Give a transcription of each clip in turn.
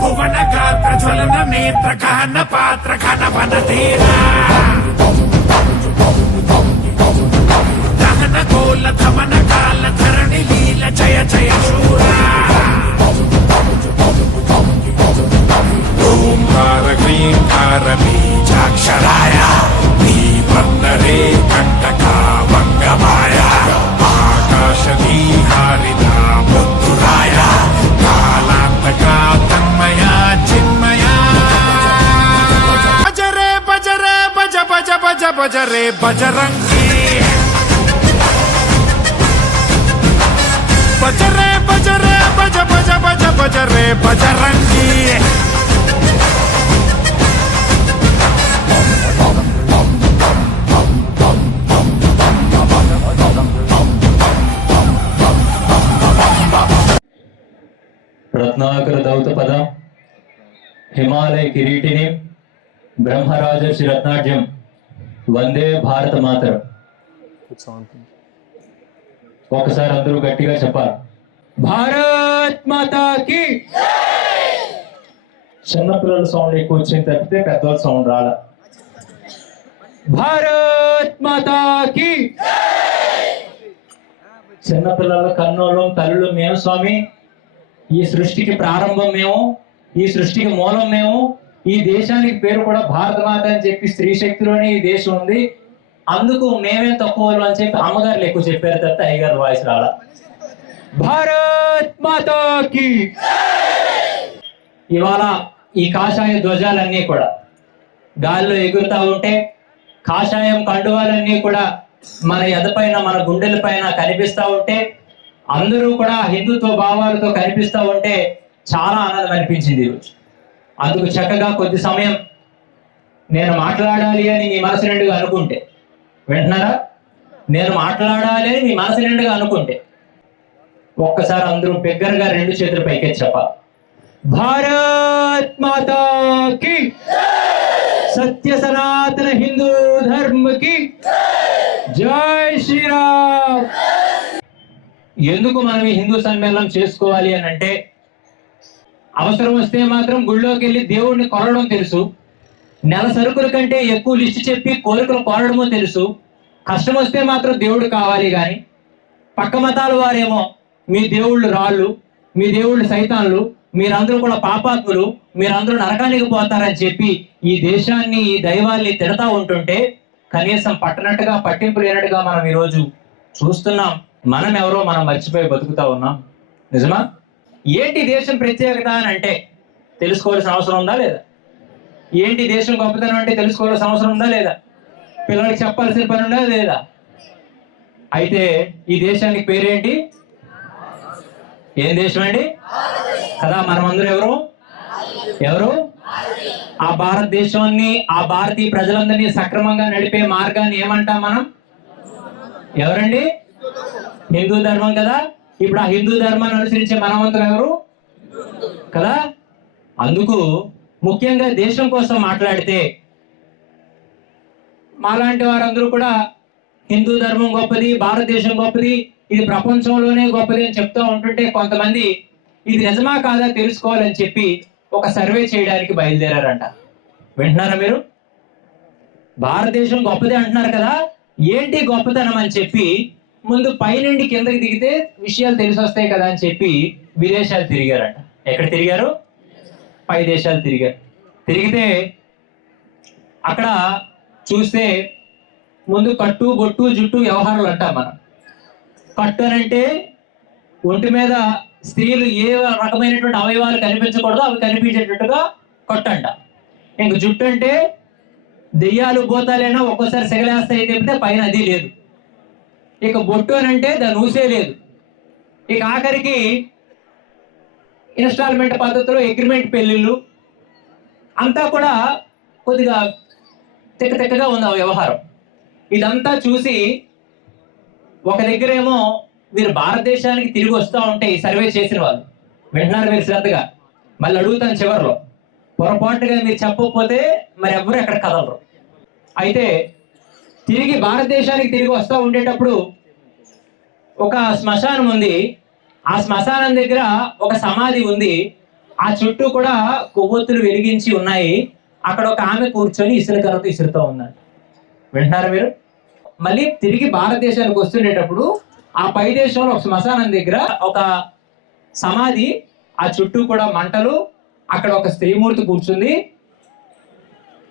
భువన గాత్ర జ్వలన నేత్ర గహన పాత్ర ఘన వన ధీరా దహన గోల ధమన కాల ధరణి లీల జయ జయ శూరా ఓంకార క్లీంకార బీజాక్షరాయ నీ కంటకా మంగమాయ ఆకాశదీహారిత మృత్యురాయ కాలాంతకా తన్మయ చిన్మయ బజరే బజరే బజ బజ బజ బజరే బజరంగి బజరే బజరే బజ బజ బజ బజరే బజరంగి రత్నాకర దౌత పద హిమాలయ కిరీటిని బ్రహ్మరాజర్షి రత్నాఢ్యం వందే భారత మాతరం. ఒకసారి అందరూ గట్టిగా చెప్పాలి, భారత్ మాతాకి. చిన్నపిల్లల సౌండ్ ఎక్కువ వచ్చింది తప్పితే పెద్దవాళ్ళ సౌండ్ రాల. భారత్ మాతాకి. చిన్నపిల్లల కన్నోళ్ళం తల్లులు మేము స్వామి. ఈ సృష్టికి ప్రారంభం మేము, ఈ సృష్టికి మూలం మేము. ఈ దేశానికి పేరు కూడా భారత మాత అని చెప్పి స్త్రీ శక్తిలోనే ఈ దేశం ఉంది. అందుకు మేమే తక్కువ అని చెప్పి అమ్మగారు ఎక్కువ చెప్పారు తప్ప అయ్యగారు వాయిస్ రాల. భారత్ మాతాకి. ఇవాళ ఈ కాషాయ ధ్వజాలన్నీ కూడా గాల్లో ఎగురుతా ఉంటే, కాషాయం కండువాలన్నీ కూడా మన ఎదపైన మన గుండెల పైన కనిపిస్తా ఉంటే, అందరూ కూడా హిందుత్వ భావాలతో కనిపిస్తూ ఉంటే చాలా ఆనందం అనిపించింది ఈరోజు. అందుకు చక్కగా కొద్ది సమయం నేను మాట్లాడాలి అని మీ మనసు నిండుగా అనుకుంటే, వింటున్నారా? నేను మాట్లాడాలి అని మీ మనసు నిండుగా అనుకుంటే ఒక్కసారి అందరూ బిగ్గరగా రెండు చేతులు పైకెత్తి చెప్పాలి, భారత్ మాతాకి, సత్య సనాతన హిందూ ధర్మకి జై శ్రీరామ్. ఎందుకు మనం ఈ హిందూ సమ్మేళనం చేసుకోవాలి అని అంటే, అవసరం వస్తే మాత్రం గుళ్ళోకి వెళ్ళి దేవుడిని కొనడం తెలుసు, నెల సరుకుల కంటే ఎక్కువ లిస్టు చెప్పి కోరికలు కోరడమో తెలుసు. కష్టం వస్తే మాత్రం దేవుడు కావాలి కానీ, పక్క మతాల వారేమో మీ దేవుళ్ళు రాళ్ళు, మీ దేవుళ్ళు సైతాన్లు, మీరందరూ కూడా పాపాత్ములు, మీరందరూ నరకానికి పోతారని చెప్పి ఈ దేశాన్ని ఈ దైవాల్ని తిడతా ఉంటుంటే కనీసం పట్టనట్టుగా పట్టింపు లేనట్టుగా మనం ఈరోజు చూస్తున్నాం. మనం ఎవరో మనం మర్చిపోయి బతుకుతా ఉన్నాం. నిజమా? ఏంటి దేశం ప్రత్యేకత అని అంటే తెలుసుకోవాల్సిన అవసరం ఉందా లేదా? ఏంటి దేశం గొప్పతనం అంటే తెలుసుకోవాల్సిన అవసరం ఉందా లేదా? పిల్లలకి చెప్పాల్సిన పని ఉందా లేదా? అయితే ఈ దేశానికి పేరేంటి? ఏం దేశం అండి కదా? మనమందరూ ఎవరు? ఆ భారతదేశాన్ని, ఆ భారతీయ ప్రజలందరినీ సక్రమంగా నడిపే మార్గాన్ని ఏమంటాం మనం? ఎవరండి? హిందూ ధర్మం కదా. ఇప్పుడు ఆ హిందూ ధర్మాన్ని అనుసరించే మనవంతులు ఎవరు కదా? అందుకు ముఖ్యంగా దేశం కోసం మాట్లాడితే మాలాంటి వారందరూ కూడా హిందూ ధర్మం గొప్పది, భారతదేశం గొప్పది, ఇది ప్రపంచంలోనే గొప్పది అని చెప్తూ ఉంటుంటే కొంతమంది ఇది నిజమా కాదా తెలుసుకోవాలని చెప్పి ఒక సర్వే చేయడానికి బయలుదేరారంట. వింటున్నారా మీరు? భారతదేశం గొప్పది అంటున్నారు కదా, ఏంటి గొప్పతనం అని చెప్పి ముందు పైనుండి కిందకి దిగితే విషయాలు తెలిసి వస్తాయి కదా అని చెప్పి విదేశాలు తిరిగారంట. ఎక్కడ తిరిగారు? పై దేశాలు తిరిగారు. తిరిగితే అక్కడ చూస్తే ముందు కట్టు, బొట్టు, జుట్టు వ్యవహారాలు అంటాం మనం. కట్టు అని అంటే ఒంటి మీద స్త్రీలు ఏ రకమైనటువంటి అవయవాలు కనిపించకూడదో అవి కనిపించేటట్టుగా కట్టు అంట. ఇంక జుట్టు అంటే దెయ్యాలు భూతాలైనా ఒక్కోసారి సెగలేస్తాయి చెప్తే పైన అది లేదు. ఇక బొట్టు అని అంటే దాని ఊసే లేదు. ఇక ఆఖరికి ఇన్స్టాల్మెంట్ పద్ధతిలో అగ్రిమెంట్ పెళ్లిళ్ళు అంతా కూడా కొద్దిగా తెక్కగా ఉంది ఆ వ్యవహారం. ఇదంతా చూసి ఒక దగ్గరేమో వీరు భారతదేశానికి తిరిగి వస్తూ ఉంటే ఈ సర్వే చేసిన వాళ్ళు వింటున్నారు మీరు శ్రద్ధగా, మళ్ళీ అడుగుతాను చివరిలో, పొరపాటుగా మీరు చెప్పకపోతే మరి ఎవరు ఎక్కడ కదలరు. అయితే తిరిగి భారతదేశానికి తిరిగి వస్తూ ఉండేటప్పుడు ఒక శ్మశానం ఉంది. ఆ శ్మశానం దగ్గర ఒక సమాధి ఉంది. ఆ చుట్టూ కూడా కొవ్వొత్తులు వెలిగించి ఉన్నాయి. అక్కడ ఒక ఆమె కూర్చొని ఇసుకతో ఇసురుతూ ఉందంట. వింటున్నారా మీరు? మళ్ళీ తిరిగి భారతదేశానికి వస్తుండేటప్పుడు ఆ పై దేశంలో ఒక శ్మశానం దగ్గర ఒక సమాధి, ఆ చుట్టూ కూడా మంటలు, అక్కడ ఒక స్త్రీమూర్తి కూర్చుంది,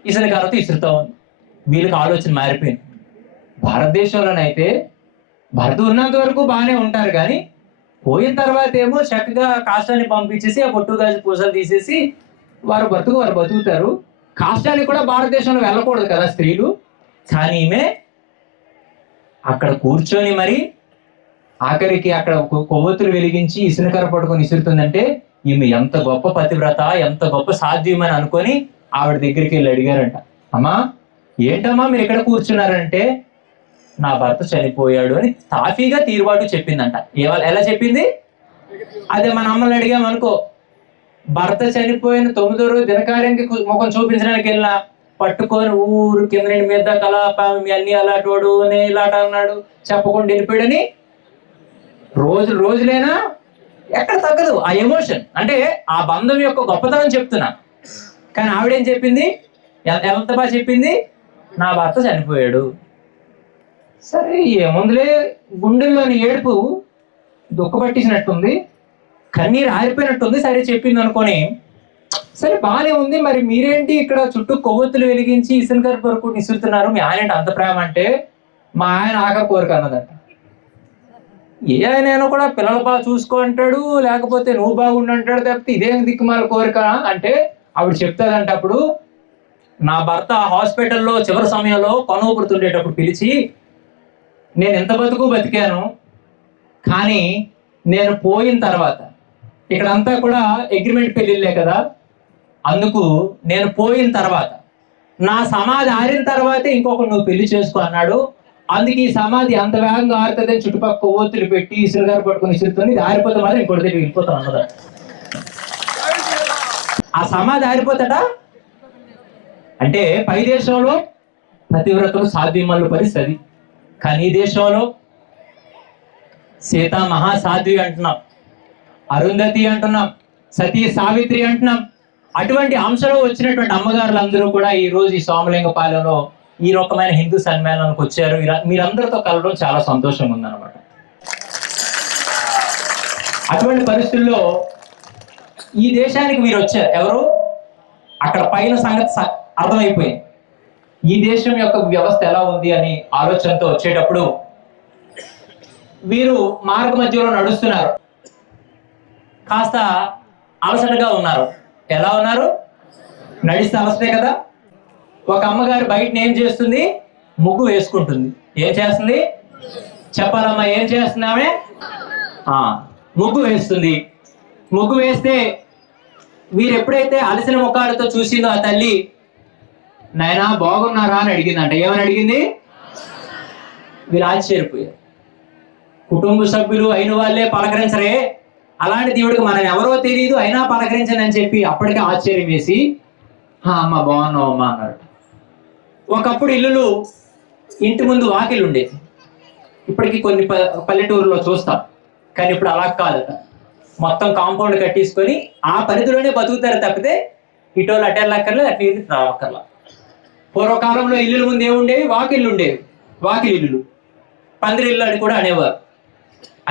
ఇసుకతో ఇసురుతూ ఉంది. వీళ్ళకి ఆలోచన మారిపోయింది. భారతదేశంలోనైతే భరత ఉన్నంత వరకు బాగానే ఉంటారు, కానీ పోయిన తర్వాత ఏమో చక్కగా కాష్టాన్ని పంపించేసి ఆ పొట్టు గాజు పూసలు తీసేసి వారు బతుకుతారు. కాష్టానికి కూడా భారతదేశంలో వెళ్ళకూడదు కదా స్త్రీలు. కానీ ఈమె అక్కడ కూర్చొని మరి ఆఖరికి అక్కడ కొవ్వొత్తులు వెలిగించి ఇసునకర పట్టుకొని ఇసురుతుందంటే ఈమె ఎంత గొప్ప పతివ్రత, ఎంత గొప్ప సాధ్యమని అనుకొని ఆవిడ దగ్గరికి వెళ్ళి అడిగారంట, అమ్మా ఏంటమ్మా మీరు ఇక్కడ కూర్చున్నారంటే, నా భర్త చనిపోయాడు అని తాఫీగా తీరుబాటు చెప్పిందంట. ఎలా చెప్పింది? అదే మన అమ్మని అడిగామనుకో, భర్త చనిపోయిన 9వ రోజు దినకార్యానికి ముఖం చూపించడానికి వెళ్ళినా పట్టుకొని ఊరు కింద మీద కలాప మీ అన్ని అలాంటి నే ఇలాట అన్నాడు చెప్పకుండా వెళ్ళిపోయాడని రోజులైనా ఎక్కడ తగ్గదు ఆ ఎమోషన్. అంటే ఆ బంధం యొక్క గొప్పతనం చెప్తున్నా. కానీ ఆవిడేం చెప్పింది? ఎంత బాగా చెప్పింది, నా భర్త చనిపోయాడు. సరే ఏముందులే, గుండెల్లోని ఏడుపు దుఃఖపట్టించినట్టుంది, కన్నీరు ఆరిపోయినట్టుంది, సరే చెప్పింది అనుకొని సరే బాగానే ఉంది. మరి మీరేంటి ఇక్కడ చుట్టూ కొవ్వొత్తులు వెలిగించి ఇసునకర వరకు ఇసురుతున్నారు, మీ ఆయన అంత ప్రేమ అంటే, మా ఆయన ఆఖరి కోరిక అన్నదంట. ఏ ఆయన కూడా పిల్లలు బాగా చూసుకో అంటాడు, లేకపోతే నువ్వు బాగుండు అంటాడు, తప్పితే ఇదేం దిక్కుమాల కోరిక అంటే ఆవిడ చెప్తాదంట. అప్పుడు నా భర్త హాస్పిటల్లో చివరి సమయంలో కొనవూపుతుండేటప్పుడు పిలిచి, నేను ఎంత బతికాను, కానీ నేను పోయిన తర్వాత, ఇక్కడంతా కూడా అగ్రిమెంట్ పెళ్ళిళ్ళే కదా, అందుకు నేను పోయిన తర్వాత నా సమాధి ఆరిన తర్వాతే ఇంకొకరు నువ్వు పెళ్లి చేసుకో అన్నాడు. అందుకే ఈ సమాధి అంత వేగంగా ఆరుతుందని చుట్టుపక్కల కొవ్వొత్తులు పెట్టి ఇసురుగారు పట్టుకుని ఇసురుతుంది, ఇది ఆరిపోతే మాత్రం ఇంకోటి దగ్గర వెళ్ళిపోతాను అన్నదా. ఆ సమాధి ఆరిపోతాడ అంటే పై దేశంలో పతివ్రతలు సాధ్యమల్లు పరిస్థితి, కానీ ఈ దేశంలో సీతా మహాసాధ్వి అంటున్నాం, అరుంధతి అంటున్నాం, సతీ సావిత్రి అంటున్నాం. అటువంటి అంశంలో వచ్చినటువంటి అమ్మగారులందరూ కూడా ఈ రోజు ఈ సోమలింగపాలెంలో ఈ రకమైన హిందూ సమ్మేళనానికి వచ్చారు. మీరందరితో కలవడం చాలా సంతోషంగా ఉందన్నమాట. అటువంటి పరిస్థితుల్లో ఈ దేశానికి మీరు వచ్చారు, ఎవరు అక్కడ పైన సంగతి అర్థమైపోయింది. ఈ దేశం యొక్క వ్యవస్థ ఎలా ఉంది అని ఆలోచనతో వచ్చేటప్పుడు వీరు మార్గ మధ్యలో నడుస్తున్నారు, కాస్త అలసటగా ఉన్నారు. ఎలా ఉన్నారు? నడిస్తే అలసటే కదా. ఒక అమ్మగారు బయటని ఏం చేస్తుంది? ముగ్గు వేసుకుంటుంది. ఏం చేస్తుంది చెప్పాలమ్మా? ఏం చేస్తుంది ఆమె? ముగ్గు వేస్తుంది. ముగ్గు వేస్తే వీరు ఎప్పుడైతే అలసిన ముఖాలతో చూసిందో ఆ తల్లి, నాయనా బాగున్నారా అని అడిగిందంట. ఏమని అడిగింది? వీళ్ళు ఆశ్చర్యపోయారు. కుటుంబ సభ్యులు అయిన వాళ్ళే పలకరించరే, అలాంటి దేవుడికి మనం ఎవరో తెలియదు అయినా పలకరించని అని చెప్పి అప్పటికే ఆశ్చర్యం వేసి, అమ్మ బాగున్నావు అమ్మా అన్నాడు. ఒకప్పుడు ఇల్లులు ఇంటి ముందు వాకిలు ఉండేది, ఇప్పటికీ కొన్ని పల్లెటూరులో చూస్తాం, కానీ ఇప్పుడు అలా కాదట. మొత్తం కాంపౌండ్ కట్టేసుకొని ఆ పరిధిలోనే బతుకుతారు తప్పితే ఇటోళ్ళు అటెళ్ళక్కర్లేదు, అటు ఇల్లు రావక్కర్లా. పూర్వకాలంలో ఇల్లుల ముందు ఏముండేవి? వాకిళ్ళు ఉండేవి, వాకిలి ఇల్లులు, పందిరిల్లు అని కూడా అనేవారు.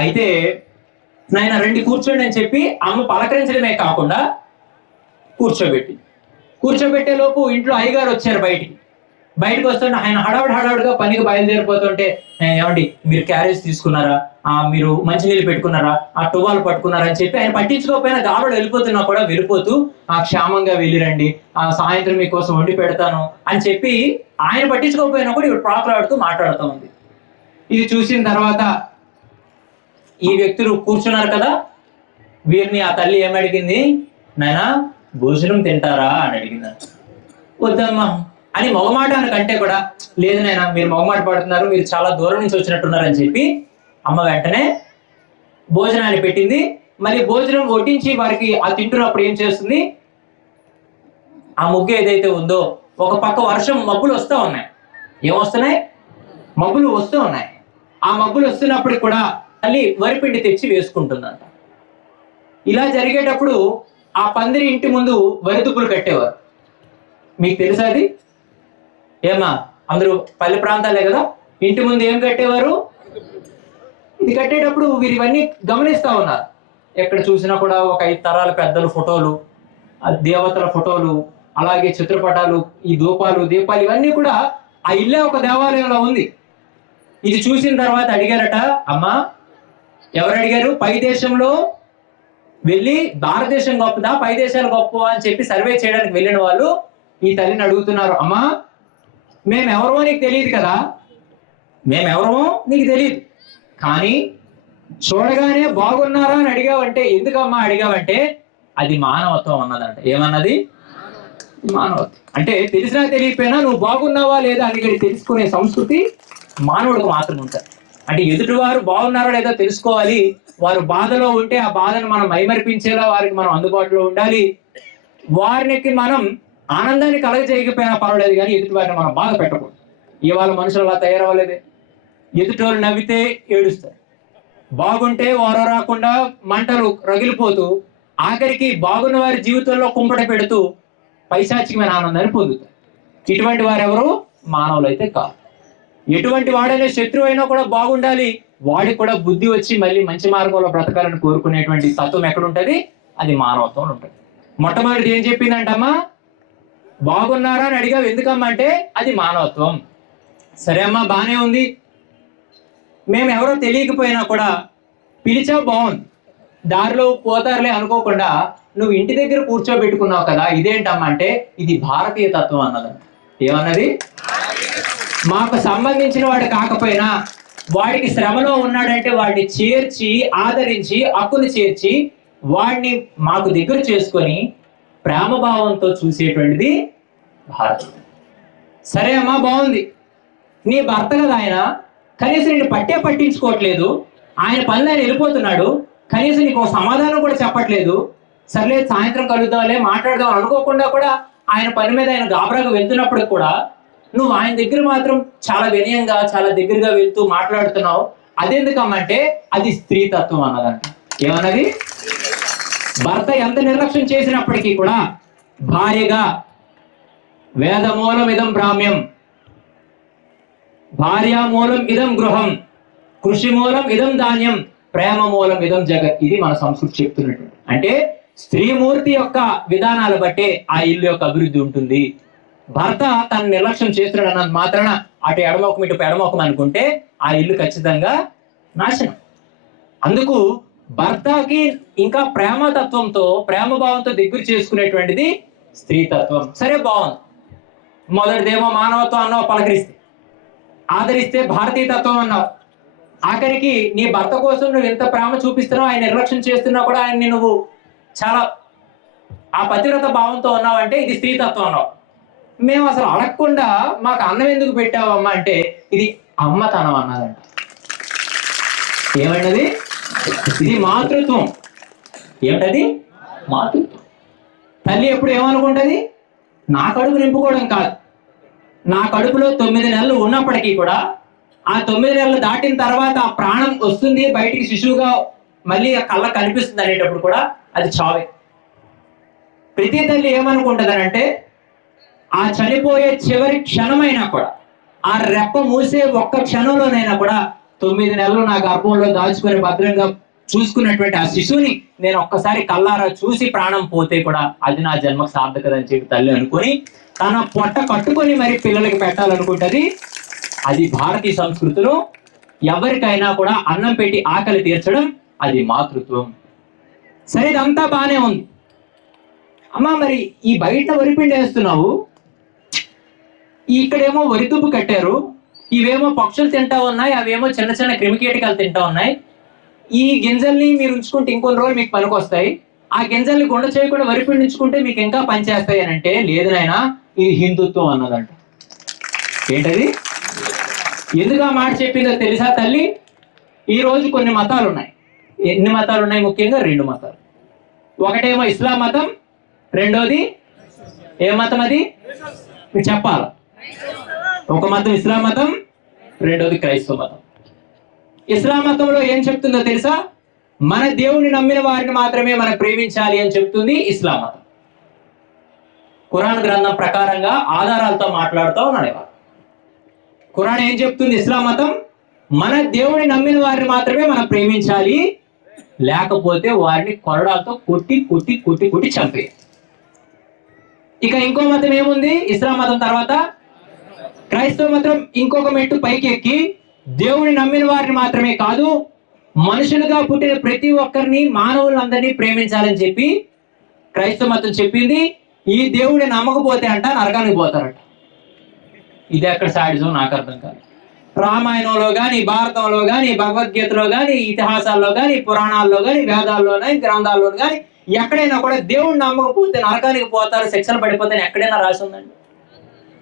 అయితే నాయన రండి కూర్చోండి అని చెప్పి అమ్మ పలకరించడమే కాకుండా కూర్చోబెట్టే లోపు ఇంట్లో అయ్యగారు వచ్చారు. బయటకు వస్తుంటే ఆయన హడావుడిగా పనికి బయలుదేరిపోతుంటే, ఏమండి మీరు క్యారేజ్ తీసుకున్నారా, మీరు మంచినీళ్ళు పెట్టుకున్నారా, ఆ టువాలు పట్టుకున్నారా అని చెప్పి ఆయన పట్టించుకోకపోయినా గాబడు వెళ్ళిపోతున్నా కూడా వెళ్ళిపోతూ క్షేమంగా వెళ్ళిరండి, సాయంత్రం మీకోసం వండి పెడతాను అని చెప్పి ఆయన పట్టించుకోకపోయినా కూడా ఇవి ప్రాకులాడుతూ మాట్లాడుతూ ఉంది. ఇది చూసిన తర్వాత ఈ వ్యక్తులు కూర్చున్నారు కదా, వీరిని ఆ తల్లి ఏమడిగింది? నాయనా భోజనం తింటారా అని అడిగింది. వద్దమ్మా అని మొగమాటానికంటే కూడా, లేదు నాయనా మీరు మొగమాట పడుతున్నారు, మీరు చాలా దూరం నుంచి వచ్చినట్టున్నారు అని చెప్పి అమ్మ వెంటనే భోజనాన్ని పెట్టింది. మరి భోజనం వడ్డించి వారికి ఆ తింటున్నప్పుడు ఏం చేస్తుంది? ఆ ముగ్గు ఏదైతే ఉందో, ఒక పక్క వర్షం మబ్బులు వస్తూ ఉన్నాయి. ఏమొస్తున్నాయి? మబ్బులు వస్తూ ఉన్నాయి. ఆ మబ్బులు వస్తున్నప్పుడు కూడా తల్లి వరిపిండి తెచ్చి వేసుకుంటుందంట. ఇలా జరిగేటప్పుడు ఆ పందిరి ఇంటి ముందు వరిదుప్పులు కట్టేవారు. మీకు తెలుసా అది? ఏమా అందరూ పల్లె ప్రాంతాలే కదా, ఇంటి ముందు ఏం కట్టేవారు? ఇది కట్టేటప్పుడు వీరు ఇవన్నీ గమనిస్తా ఉన్నారు. ఎక్కడ చూసినా కూడా ఒక 5 తరాల పెద్దల ఫోటోలు, దేవతల ఫోటోలు, అలాగే చిత్రపటాలు, ఈ ధూపాలు దీపాలు ఇవన్నీ కూడా ఆ ఇల్లే ఒక దేవాలయంలో ఉంది. ఇది చూసిన తర్వాత అడిగారట, అమ్మా ఎవరు అడిగారు? పై దేశంలో వెళ్ళి భారతదేశం గొప్పదా పై దేశాలు గొప్ప అని చెప్పి సర్వే చేయడానికి వెళ్ళిన వాళ్ళు ఈ తల్లిని అడుగుతున్నారు, అమ్మా మేమెవరో నీకు తెలియదు కదా, మేమెవరమో నీకు తెలియదు, కానీ చూడగానే బాగున్నారా అని అడిగావంటే, ఎందుకమ్మా అడిగావంటే అది మానవత్వం అన్నదంట. ఏమన్నది? మానవత్వం. అంటే తెలిసినా తెలియకపోయినా నువ్వు బాగున్నావా లేదా అని తెలుసుకునే సంస్కృతి మానవుడికి మాత్రం ఉంటుంది. అంటే ఎదుటివారు బాగున్నారో లేదో తెలుసుకోవాలి. వారు బాధలో ఉంటే ఆ బాధను మనం మైమరిపించేలా వారికి మనం అందుబాటులో ఉండాలి. వారికి మనం ఆనందాన్ని కలగజేయకపోయినా పర్వాలేదు, కానీ ఎదుటి వారిని మనం బాధ పెట్టకూడదు. ఇవాళ మనుషులు అలా తయారవ్వలేదే. ఎదుటోళ్ళు నవ్వితే ఏడుస్తారు, బాగుంటే వారో రాకుండా మంటలు రగిలిపోతూ ఆఖరికి బాగున్న వారి జీవితంలో కుంపట పెడుతూ పైశాచికమైన ఆనందాన్ని పొందుతారు. ఇటువంటి వారెవరు? మానవులు అయితే కాదు. ఎటువంటి వాడైనా శత్రువు అయినా కూడా బాగుండాలి, వాడికి కూడా బుద్ధి వచ్చి మళ్ళీ మంచి మార్గంలో బ్రతకాలని కోరుకునేటువంటి తత్వం ఎక్కడుంటది? అది మానవత్వం ఉంటుంది. మొట్టమొదటి ఏం చెప్పిందంటమ్మా? బాగున్నారా అని అడిగావు, ఎందుకమ్మా అంటే అది మానవత్వం. సరే అమ్మా, బానే ఉంది, మేము ఎవరో తెలియకపోయినా కూడా పిలిచావు, బాగుంది, దారిలో పోతారులే అనుకోకుండా నువ్వు ఇంటి దగ్గర కూర్చోబెట్టుకున్నావు కదా, ఇదేంటమ్మా అంటే ఇది భారతీయ తత్వం అన్నదంట. ఏమన్నది? మాకు సంబంధించిన వాడు కాకపోయినా వాడికి శ్రమలో ఉన్నాడంటే వాడిని చేర్చి ఆదరించి హక్కును చేర్చి వాడిని మాకు దగ్గర చేసుకొని ప్రేమభావంతో చూసేటువంటిది భారతం. సరే అమ్మా, బాగుంది, నీ భర్త కదా ఆయన, కనీసం నేను పట్టించుకోవట్లేదు, ఆయన పనులు ఆయన వెళ్ళిపోతున్నాడు, కనీసం నీకు సమాధానం కూడా చెప్పట్లేదు, సర్లే సాయంత్రం కలుద్దాంలే మాట్లాడదాం అనుకోకుండా కూడా ఆయన పని మీద ఆయన గాబరాగా వెళ్తున్నప్పుడు కూడా నువ్వు ఆయన దగ్గర మాత్రం చాలా వినయంగా చాలా దగ్గరగా వెళ్తూ మాట్లాడుతున్నావు. అదెందుకమ్మంటే అది స్త్రీ తత్వం అన్నదంట. ఏమన్నది? భర్త ఎంత నిర్లక్ష్యం చేసినప్పటికీ కూడా భార్యగా వేదమూలం ఇదం బ్రాహ్మ్యం, భార్యామూలం ఇదం గృహం, కృషి మూలం ఇదం ధాన్యం, ప్రేమ మూలం ఇదం జగత్. ఇది మన సంస్కృతి చెప్తున్నట్టు. అంటే స్త్రీమూర్తి యొక్క విధానాలు బట్టే ఆ ఇల్లు యొక్క అభివృద్ధి ఉంటుంది. భర్త తన నిర్లక్ష్యం చేస్తున్నాడు అన్నది మాత్రాన అటు ఎడమొకం ఇటు ఎడమొకం అనుకుంటే ఆ ఇల్లు ఖచ్చితంగా నాశనం. అందుకు భర్తకి ఇంకా ప్రేమతత్వంతో ప్రేమభావంతో దగ్గర చేసుకునేటువంటిది స్త్రీతత్వం. సరే, బాగుంది. మొదటిదేమో మానవత్వం అన్నావు, పలకరిస్తే ఆదరిస్తే భారతీయ తత్వం అన్నావు. ఆఖరికి నీ భర్త కోసం నువ్వు ఎంత ప్రేమ చూపిస్తున్నావు, ఆయన నిర్లక్ష్యం చేస్తున్నా కూడా ఆయన్ని నువ్వు చాలా ఆ పతివ్రత భావంతో ఉన్నావు అంటే ఇది స్త్రీతత్వం అన్నావు. మేము అసలు అడగకుండా మాకు అన్నం ఎందుకు పెట్టావమ్మా అంటే ఇది అమ్మతనం అన్నదంట. ఏమన్నది? ఇది మాతృత్వం. ఏమిటది? మాతృత్వం. తల్లి ఎప్పుడు ఏమనుకుంటది? నా కడుపు నింపుకోవడం కాదు, నా కడుపులో 9 నెలలు ఉన్నప్పటికీ కూడా ఆ 9 నెలలు దాటిన తర్వాత ఆ ప్రాణం వస్తుంది బయటికి, శిశువుగా మళ్ళీ ఆ కళ్ళ కనిపిస్తుంది అనేటప్పుడు కూడా అది చావే. ప్రతి తల్లి ఏమనుకుంటదనంటే ఆ చనిపోయే చివరి క్షణమైనా కూడా, ఆ రెప్ప మూసే ఒక్క క్షణంలోనైనా కూడా 9 నెలలు నా గర్భంలో దాచుకొని భద్రంగా చూసుకున్నటువంటి ఆ శిశువుని నేను ఒక్కసారి కళ్ళారా చూసి ప్రాణం పోతే కూడా అది నా జన్మకు సార్థకదని చెప్పి తల్లి అనుకొని తన పొట్ట కట్టుకొని మరి పిల్లలకి పెట్టాలనుకుంటది. అది భారతీయ సంస్కృతిలో ఎవరికైనా కూడా అన్నం పెట్టి ఆకలి తీర్చడం అది మాతృత్వం. సరే, ఇదంతా బానే ఉంది అమ్మా, మరి ఈ బయట వరిపిండి వేస్తున్నావు, ఇక్కడేమో వరితుప్పు కట్టారు, ఇవేమో పక్షులు తింటా ఉన్నాయి, అవేమో చిన్న చిన్న క్రిమికీటకాలు తింటా ఉన్నాయి, ఈ గింజల్ని మీరు ఉంచుకుంటే ఇంకొన్ని రోజులు మీకు పనికొస్తాయి, ఆ గింజల్ని గుండ చేయకుండా వరిపిండి ఉంచుకుంటే మీకు ఇంకా పనిచేస్తాయి అని అంటే, లేదు నాయనా ఇది హిందుత్వం అన్నదంట. ఏంటది? ఎందుకు ఆ మాట చెప్పిందో తెలుసా తల్లి? ఈ రోజు కొన్ని మతాలు ఉన్నాయి. ఎన్ని మతాలు ఉన్నాయి? ముఖ్యంగా 2 మతాలు. ఒకటేమో ఇస్లాం మతం, రెండోది ఏ మతం? అది మీరు చెప్పాల. ఒక మతం ఇస్లాం మతం, రెండోది క్రైస్తవ మతం. ఇస్లాం మతంలో ఏం చెప్తుందో తెలుసా? మన దేవుని నమ్మిన వారిని మాత్రమే మనం ప్రేమించాలి అని చెప్తుంది ఇస్లాం మతం. ఖురాన్ గ్రంథం ప్రకారంగా ఆధారాలతో మాట్లాడుతూ ఉన్నాడు. ఖురాన్ ఏం చెప్తుంది? ఇస్లాం మతం మన దేవుని నమ్మిన వారిని మాత్రమే మనం ప్రేమించాలి, లేకపోతే వారిని కొరడాలతో కొట్టి కొట్టి కొట్టి కొట్టి చంపే. ఇక ఇంకో మతం ఏముంది? ఇస్లాం మతం తర్వాత క్రైస్తవ మతం ఇంకొక మెట్టు పైకి ఎక్కి దేవుని నమ్మిన వారిని మాత్రమే కాదు, మనుషులుగా పుట్టిన ప్రతి ఒక్కరిని, మానవులందరినీ ప్రేమించాలని చెప్పి క్రైస్తవ మతం చెప్పింది. ఈ దేవుడిని నమ్మకపోతే అంట నరకానికి పోతారట. ఇది ఎక్కడ సాడిజం నాకు అర్థం కాదు. రామాయణంలో కానీ, భారతంలో కానీ, భగవద్గీతలో కానీ, ఇతిహాసాల్లో కానీ, పురాణాల్లో కానీ, వేదాల్లో కానీ, గ్రంథాల్లో కానీ ఎక్కడైనా కూడా దేవుడిని నమ్మకపోతే నరకానికి పోతారు, శిక్షలు పడిపోతాయని ఎక్కడైనా రాసి ఉందండి?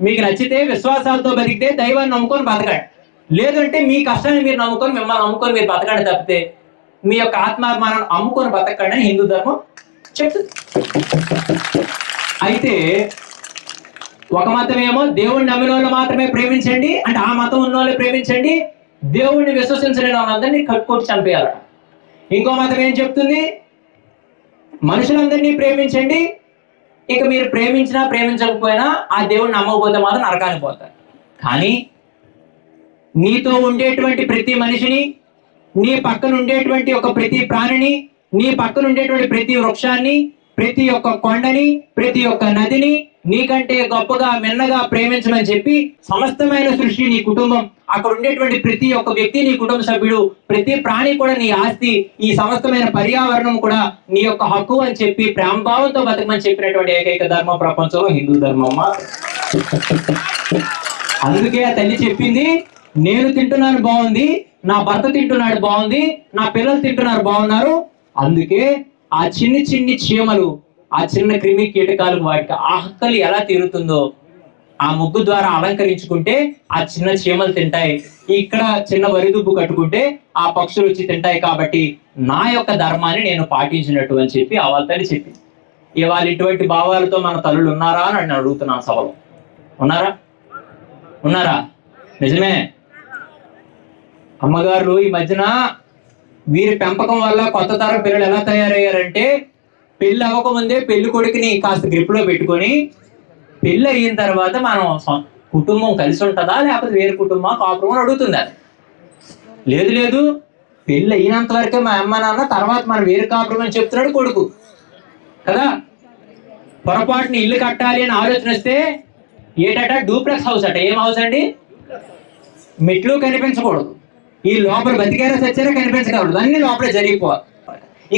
మీకు నచ్చితే విశ్వాసాలతో బతికితే దైవాన్ని నమ్ముకొని బతకండి, లేదంటే మీ కష్టాన్ని మీరు నమ్ముకొని, మిమ్మల్ని నమ్ముకొని మీరు బతకండి తప్పితే మీ యొక్క ఆత్మాభిమానాన్ని అమ్ముకొని బతకండి అని హిందూ ధర్మం చెప్తుంది. అయితే ఒక మతం ఏమో దేవుణ్ణి నమ్మిన వాళ్ళు మాత్రమే ప్రేమించండి అంటే ఆ మతం ఉన్న వాళ్ళు ప్రేమించండి, దేవుణ్ణి విశ్వసించలేని వాళ్ళందరినీ కట్టుకొట్టి చంపేయాలట. ఇంకో మతం ఏం చెప్తుంది? మనుషులందరినీ ప్రేమించండి, ఇక మీరు ప్రేమించినా ప్రేమించకపోయినా ఆ దేవుణ్ణి నమ్మకపోతే మాత్రం నరకానికి పోతారు. కానీ నీతో ఉండేటువంటి ప్రతి మనిషిని, నీ పక్కన ఉండేటువంటి ఒక ప్రతి ప్రాణిని, నీ పక్కన ఉండేటువంటి ప్రతి వృక్షాన్ని, ప్రతి ఒక్క కొండని, ప్రతి ఒక్క నదిని నీకంటే గొప్పగా మిన్నగా ప్రేమించమని చెప్పి సమస్తమైన సృష్టి నీ కుటుంబం, అక్కడ ఉండేటువంటి ప్రతి ఒక్క వ్యక్తి నీ కుటుంబ సభ్యుడు, ప్రతి ప్రాణి కూడా నీ ఆస్తి, ఈ సమస్తమైన పర్యావరణం కూడా నీ యొక్క హక్కు అని చెప్పి ప్రేమభావంతో బతకమని చెప్పినటువంటి ఏకైక ధర్మం ప్రపంచంలో హిందూ ధర్మం. అందుకే ఆ తల్లి చెప్పింది, నేను తింటున్నాను బాగుంది, నా భర్త తింటున్నాడు బాగుంది, నా పిల్లలు తింటున్నారు బాగున్నారు, అందుకే ఆ చిన్ని చిన్ని చీమలు, ఆ చిన్న క్రిమి కీటకాలకు వాటికి ఆకలి ఎలా తీరుతుందో ఆ ముగ్గు ద్వారా అలంకరించుకుంటే ఆ చిన్న చీమలు తింటాయి, ఇక్కడ చిన్న వరిదుబ్బు కట్టుకుంటే ఆ పక్షులు వచ్చి తింటాయి, కాబట్టి నా యొక్క ధర్మాన్ని నేను పాటించినట్టు అని చెప్పి ఆ వాళ్ళ తల్లి చెప్పింది. ఇవాళ ఇటువంటి భావాలతో మన తల్లులు ఉన్నారా అని నేను అడుగుతున్నాను సభలో. ఉన్నారా? ఉన్నారా? నిజమే. అమ్మగారు ఈ మధ్యన వీరి పెంపకం వల్ల కొత్త తరం పిల్లలు ఎలా తయారయ్యారంటే, పెళ్లి అవ్వకముందే పెళ్లి కొడుకుని కాస్త గ్రిప్లో పెట్టుకొని, పెళ్లి అయిన తర్వాత మనం కుటుంబం కలిసి ఉంటుందా లేకపోతే వేరే కుటుంబం కాపురం అని అడుగుతుంది. లేదు లేదు, పెళ్లి అయినంత వరకే మా అమ్మ నాన్న, తర్వాత మనం వేరే కాపురం అని చెప్తున్నాడు కొడుకు కదా. పొరపాటుని ఇల్లు కట్టాలి అని ఆలోచన వస్తే ఏటట డూప్లెక్స్ హౌస్ అట. ఏం హౌస్ అండి? మెట్లు కనిపించకూడదు, ఈ లోపల బతికారా సచ్చారా కనిపించకూడదు, అన్ని లోపలే జరిగిపోవాలి.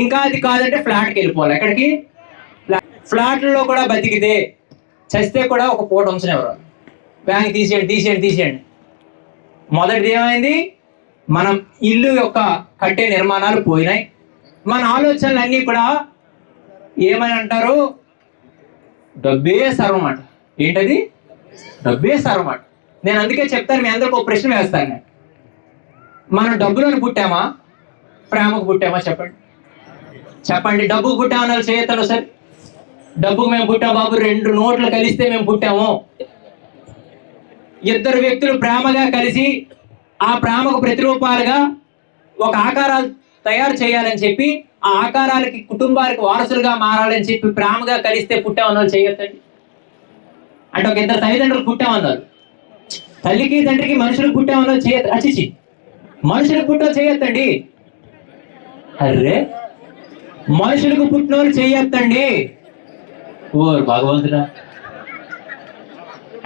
ఇంకా అది కాదంటే ఫ్లాట్కి వెళ్ళిపోవాలి. ఎక్కడికి? ఫ్లాట్లలో కూడా బతికితే చస్తే కూడా ఒక పూట ఉంచనివ్వరు, బ్యాంక్ తీసేయండి తీసేయండి తీసేయండి. మొదటిది ఏమైంది? మనం ఇల్లు యొక్క కట్టే నిర్మాణాలు పోయినాయి, మన ఆలోచనలు అన్నీ కూడా ఏమని అంటారు? డబ్బే సర్వం అంట. ఏంటది? డబ్బే సర్వం అంట. నేను అందుకే చెప్తాను, మీ అందరికి ఒక ప్రశ్న వేస్తాను నేను. మనం డబ్బులను పుట్టామా ప్రేమకు పుట్టామా? చెప్పండి చెప్పండి. డబ్బుకు పుట్టామన్నారు చేయతను సార్. డబ్బుకు మేము పుట్టాం బాబు, 2 నోట్లు కలిస్తే మేము పుట్టాము. ఇద్దరు వ్యక్తులు ప్రేమగా కలిసి ఆ ప్రేమకు ప్రతిరూపాలుగా ఒక ఆకారాలు తయారు చేయాలని చెప్పి, ఆ ఆకారాలకి కుటుంబానికి వారసులుగా మారాలని చెప్పి ప్రేమగా కలిస్తే పుట్టామన్నారు చేయొద్దండి. అంటే ఒక ఇద్దరు తల్లిదండ్రులు పుట్టామన్నారు, తల్లికి తండ్రికి మనుషులకు పుట్టామన్నారు చేయొద్దు. అచ్చిచి మనుషులకు పుట్టిన చేయొద్దండి. అర్రే, మనుషులకు పుట్టినోళ్ళు చేయొద్దండి. ఓ భగవంతుడా,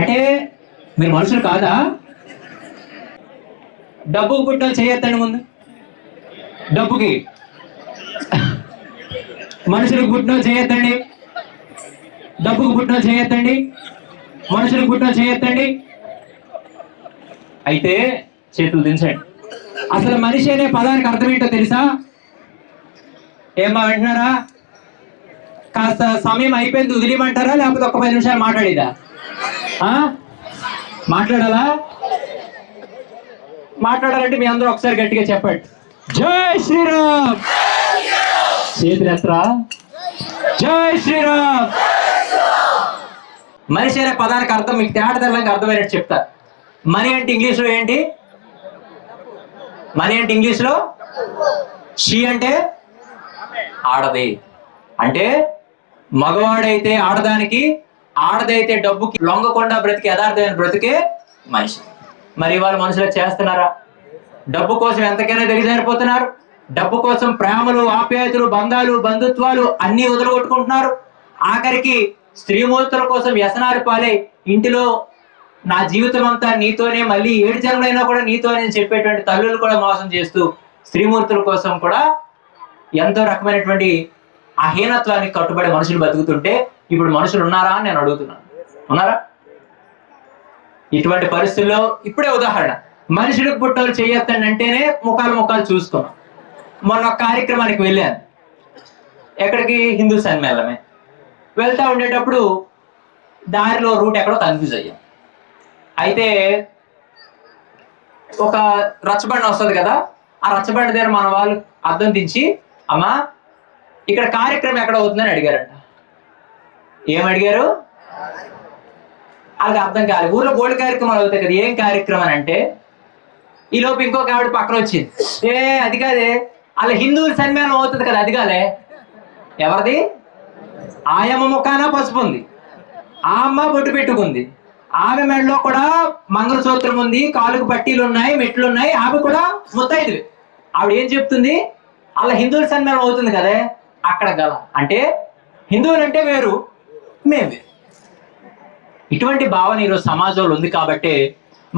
అంటే మీరు మనుషులు కాదా? డబ్బుకు పుట్టినోళ్ళు చేయొద్దండి. ముందు డబ్బుకి మనుషులకు పుట్టినోళ్ళు చేయొద్దండి, డబ్బుకు పుట్టినోళ్ళు చేయొద్దండి, మనుషులకు పుట్టినోళ్ళు చేయొద్దండి. అయితే చేతులు దించండి. అసలు మనిషి అనే పదానికి అర్థం ఏంటో తెలుసా? ఏమా వింటున్నారా? కాస్త సమయం అయిపోయింది, వదిలేమంటారా లేకపోతే ఒక 10 నిమిషాలు మాట్లాడేదా? మాట్లాడాలా? మాట్లాడాలంటే మీ అందరూ ఒకసారి గట్టిగా చెప్పండి, జై శ్రీరామ్. చేతులు ఎత్తరా? జై శ్రీరామ్. మనిషి అనే పదానికి అర్థం మీకు తేటతెల్లంగా అర్థమైనట్టు చెప్తా. మనీ అంటే ఇంగ్లీష్లో ఏంటి? మనీ అంటే ఇంగ్లీష్లో షీ అంటే ఆడది. అంటే మగవాడైతే ఆడదానికి, ఆడదైతే డబ్బుకి లొంగకుండా బ్రతికి యథార్థమైన బ్రతికే మనిషి. మరి ఇవాళ మనుషులు చేస్తున్నారా? డబ్బు కోసం ఎంతకైనా దిగజారిపోతున్నారు. డబ్బు కోసం ప్రేమలు, ఆప్యాయతలు, బంధాలు, బంధుత్వాలు అన్ని వదిలిగొట్టుకుంటున్నారు. ఆఖరికి స్త్రీమూర్తుల కోసం వ్యసనాలు పాలై ఇంటిలో నా జీవితం అంతా నీతోనే, మళ్ళీ 7 జన్మలైనా కూడా నీతోనే చెప్పేటువంటి తల్లులు కూడా మోసం చేస్తూ స్త్రీమూర్తుల కోసం కూడా ఎంతో రకమైనటువంటి అహీనత్వానికి కట్టుబడి మనుషులు బతుకుతుంటే ఇప్పుడు మనుషులు ఉన్నారా అని నేను అడుగుతున్నాను. ఉన్నారా? ఇటువంటి పరిస్థితుల్లో ఇప్పుడే ఉదాహరణ, మనుషులకు పుట్టలు చేయొద్దండి అంటేనే ముఖాలు చూసుకున్నాం. మొన్న కార్యక్రమానికి వెళ్ళాను. ఎక్కడికి? హిందూ సమ్మేళనమే. వెళ్తా ఉండేటప్పుడు దారిలో రూట్ ఎక్కడో కన్ఫ్యూజ్ అయ్యాం. అయితే ఒక రచ్చబండి వస్తుంది కదా, ఆ రచ్చబండి దగ్గర మన వాళ్ళు అద్దం దించి, అమ్మా ఇక్కడ కార్యక్రమం ఎక్కడ అవుతుందని అడిగారంట. ఏమడిగారు? వాళ్ళకి అర్థం కాలేదు. ఊర్లో గోల్డ్ కార్యక్రమాలు అవుతాయి కదా, ఏం కార్యక్రమం అని అంటే, ఈ లోపు ఇంకొక ఆవిడ పక్కన వచ్చింది. అది కాదే, అలా హిందువుల సన్మానం అవుతుంది కదా, అది కాలే. ఎవరిది? ఆయమ్మ ముఖాన పసుపు ఉంది, ఆ అమ్మ బొట్టు పెట్టుకుంది, ఆమె మెడలో కూడా మంగళసూత్రం ఉంది, కాలుకు పట్టీలు ఉన్నాయి, మెట్లు ఉన్నాయి, ఆమె కూడా ముత్తైదు. ఆవిడ ఏం చెప్తుంది? అలా హిందువుల సన్మానం అవుతుంది కదే అక్కడ గల. అంటే హిందువులు అంటే వేరు, మేము వేరు. ఇటువంటి భావన ఈరోజు సమాజంలో ఉంది. కాబట్టి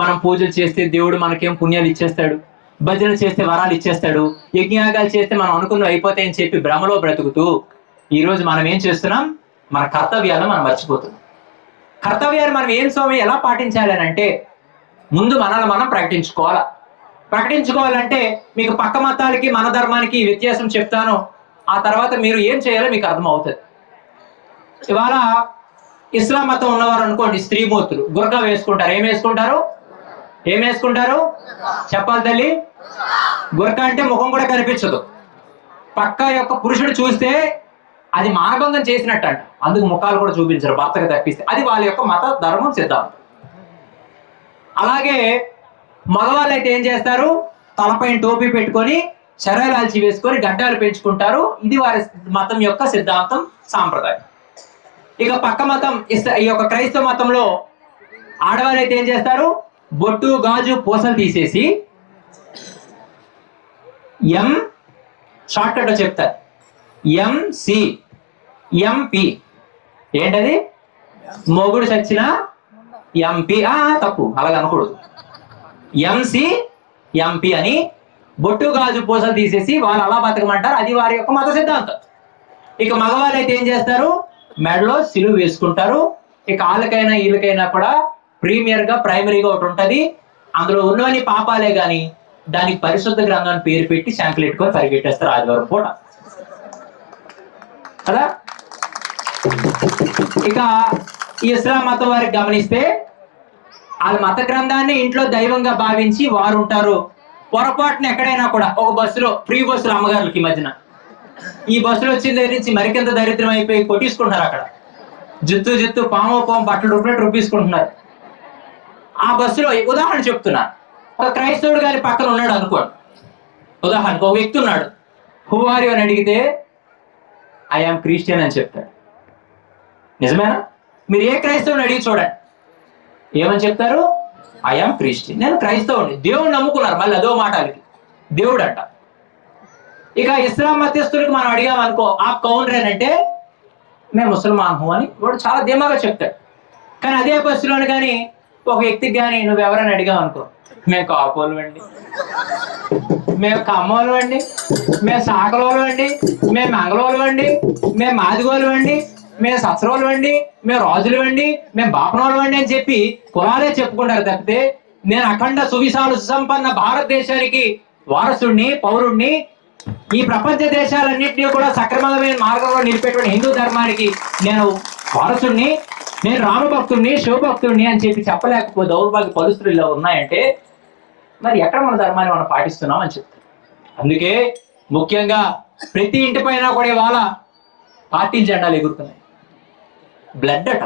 మనం పూజలు చేస్తే దేవుడు మనకేం పుణ్యాలు ఇచ్చేస్తాడు, భజనలు చేస్తే వరాలు ఇచ్చేస్తాడు, యజ్ఞయాగాలు చేస్తే మనం అనుకున్నవి అయిపోతాయని చెప్పి భ్రమలో బ్రతుకుతూ ఈరోజు మనం ఏం చేస్తున్నాం? మన కర్తవ్యాలను మనం మర్చిపోతున్నాం. కర్తవ్యాన్ని మనం ఏం స్వామి ఎలా పాటించాలి అని అంటే, ముందు మనల్ని మనం ప్రకటించుకోవాలంటే మీకు పక్క మతాలకి మన ధర్మానికి వ్యత్యాసం చెప్తాను, ఆ తర్వాత మీరు ఏం చేయాలో మీకు అర్థమవుతుంది. ఇవాళ ఇస్లాం మతం ఉన్నవారు అనుకోండి, స్త్రీమూర్తులు గుర్కా వేసుకుంటారు. ఏం వేసుకుంటారు? చెప్పాలి తల్లి. గుర్కా అంటే ముఖం కూడా కనిపించదు. పక్క యొక్క పురుషుడు చూస్తే అది మానభంగం చేసినట్టు అంట, అందుకు ముఖాలు కూడా చూపించరు భర్తకు తప్పిస్తే. అది వాళ్ళ యొక్క మత ధర్మం, సిద్ధాంతం. అలాగే మగవాళ్ళు అయితే ఏం చేస్తారు? తలపైన టోపీ పెట్టుకొని, శరీరాల్చి వేసుకొని, గడ్డాలు పెంచుకుంటారు. ఇది వారి మతం యొక్క సిద్ధాంతం, సాంప్రదాయం. ఇక పక్క మతం ఈ యొక్క క్రైస్తవ మతంలో ఆడవాళ్ళు అయితే ఏం చేస్తారు? బొట్టు, గాజు, పూసలు తీసేసి షార్ట్ కట్ చెప్తారు, MC, MP. ఏంటది? మొగుడు చచ్చిన MP. తప్పు, అలాగ అనకూడదు. MC, MP అని బొట్టు, గాజు, పూసలు తీసేసి వాళ్ళు అలా బతకమంటారు. అది వారి యొక్క మత సిద్ధాంతం. ఇక మగవాళ్ళు అయితే ఏం చేస్తారు? మెడలో సిలువ వేసుకుంటారు. ఇక వాళ్ళకైనా వీళ్ళకైనా కూడా ప్రైమరీగా ఒకటి ఉంటది, అందులో ఉన్నవని పాపాలే గాని దానికి పరిశుద్ధ గ్రంథం అని పేరు పెట్టి శాంకులు ఎట్టుకొని పరిగెట్టేస్తారు ఆదివారం పూట కదా. ఇక ఈ ఇస్లాం మతం వారికి గమనిస్తే, వాళ్ళ మత గ్రంథాన్ని ఇంట్లో దైవంగా భావించి వారు ఉంటారు. పొరపాటున ఎక్కడైనా కూడా ఒక బస్సులో, ఫ్రీ బస్సులు అమ్మగారులకి ఈ మధ్యన, ఈ బస్సులో వచ్చిన దగ్గర నుంచి మరికెంత దరిద్రం అయిపోయి కొట్టించుకుంటున్నారు. అక్కడ జుత్తు పాము బట్టలు రూపీసుకుంటున్నారు. ఆ బస్సులో ఉదాహరణ చెప్తున్నా, ఒక క్రైస్తవుడు గారి పక్కన ఉన్నాడు అనుకోండి. ఉదాహరణకు ఒక వ్యక్తి ఉన్నాడు. హూ ఆర్ యు అని అడిగితే ఐ యామ్ క్రిస్టియన్ అని చెప్తాడు. నిజమేనా? మీరు ఏ క్రైస్తవుని అడిగి చూడండి, ఏమని చెప్తారు? ఐ యామ్ క్రిస్టియన్, నేను క్రైస్తవుని. దేవుడిని నమ్ముకున్నారు, మళ్ళీ అదో మాటలకి దేవుడు అంట. ఇక ఇస్లాం మతస్థులకు మనం అడిగామనుకో, ఆ కౌన్ రేన్ అంటే మేము ముసల్మాన్ హూ అని వాడు చాలా ధీమాగా చెప్తాడు. కానీ అదే బస్సులోని కానీ ఒక వ్యక్తికి కానీ నువ్వెవరని అడిగామనుకో, మేము కాపోలు అండి, మేము కమ్మోలు అండి, మేము సాకలోలు అండి, మేము మంగళోలు అండి, మేము మాదిగోలు అండి, మేము సత్సరోలు అండి, మేము రాజులు అండి, మేము బాపనోలు అండి అని చెప్పి కులాలే చెప్పుకుంటారు తప్పితే, నేను అఖండ సువిశాల సుసంపన్న భారతదేశానికి వారసుడిని, పౌరుడిని, ఈ ప్రపంచ దేశాలన్నింటినీ కూడా సక్రమమైన మార్గంలో నిలిపేటువంటి హిందూ ధర్మానికి నేను వారసుడిని, నేను రామభక్తుడిని, శివభక్తుడిని అని చెప్పి చెప్పలేకపోతే దౌర్భాగ్య పరిస్థితులు ఇలా ఉన్నాయంటే మరి ఎక్కడ మన ధర్మాన్ని మనం పాటిస్తున్నాం అని చెప్తారు. అందుకే ముఖ్యంగా ప్రతి ఇంటి పైన కూడా ఇవాళ పార్టీల జెండాలు ఎగురుతున్నాయి. బ్లడ్ అట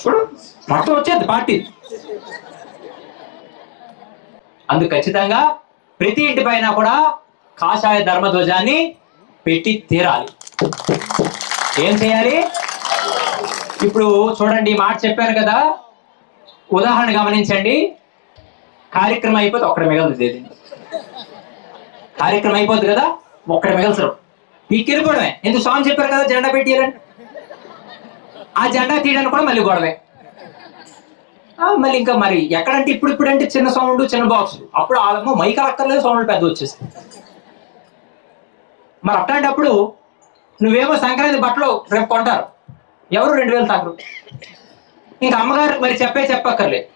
చూడు, రక్తం వచ్చేది పార్టీ. అందుకు ఖచ్చితంగా ప్రతి ఇంటి పైన కూడా కాషాయ ధర్మధ్వజాన్ని పెట్టి తీరాలి. ఏం చేయాలి? ఇప్పుడు చూడండి, ఈ మాట చెప్పాను కదా, ఉదాహరణ గమనించండి. కార్యక్రమం అయిపోతే ఒక్కడ మిగలదు. కార్యక్రమం అయిపోద్ది కదా, ఒక్కడ మిగల్చరు, పీక్కెళ్ళిపోవడమే. ఎందుకు? స్వామి చెప్పారు కదా జెండా పెట్టియాలని. ఆ జెండా తీయడానికి కూడా మళ్ళీ గొడవే. మళ్ళీ ఇంకా మరి ఎక్కడంటే ఇప్పుడు అంటే చిన్న సౌండ్, చిన్న బాక్స్. అప్పుడు వాళ్ళమో మైక్ అక్కర్లేదు, సౌండ్ పెద్ద వచ్చేస్తుంది. మరి అట్లాంటప్పుడు నువ్వేమో సంక్రాంతి బట్టలు రేపు కొంటారు, ఎవరు 2000 తగ్గరు. ఇంకా అమ్మగారు మరి చెప్పక్కర్లేదు.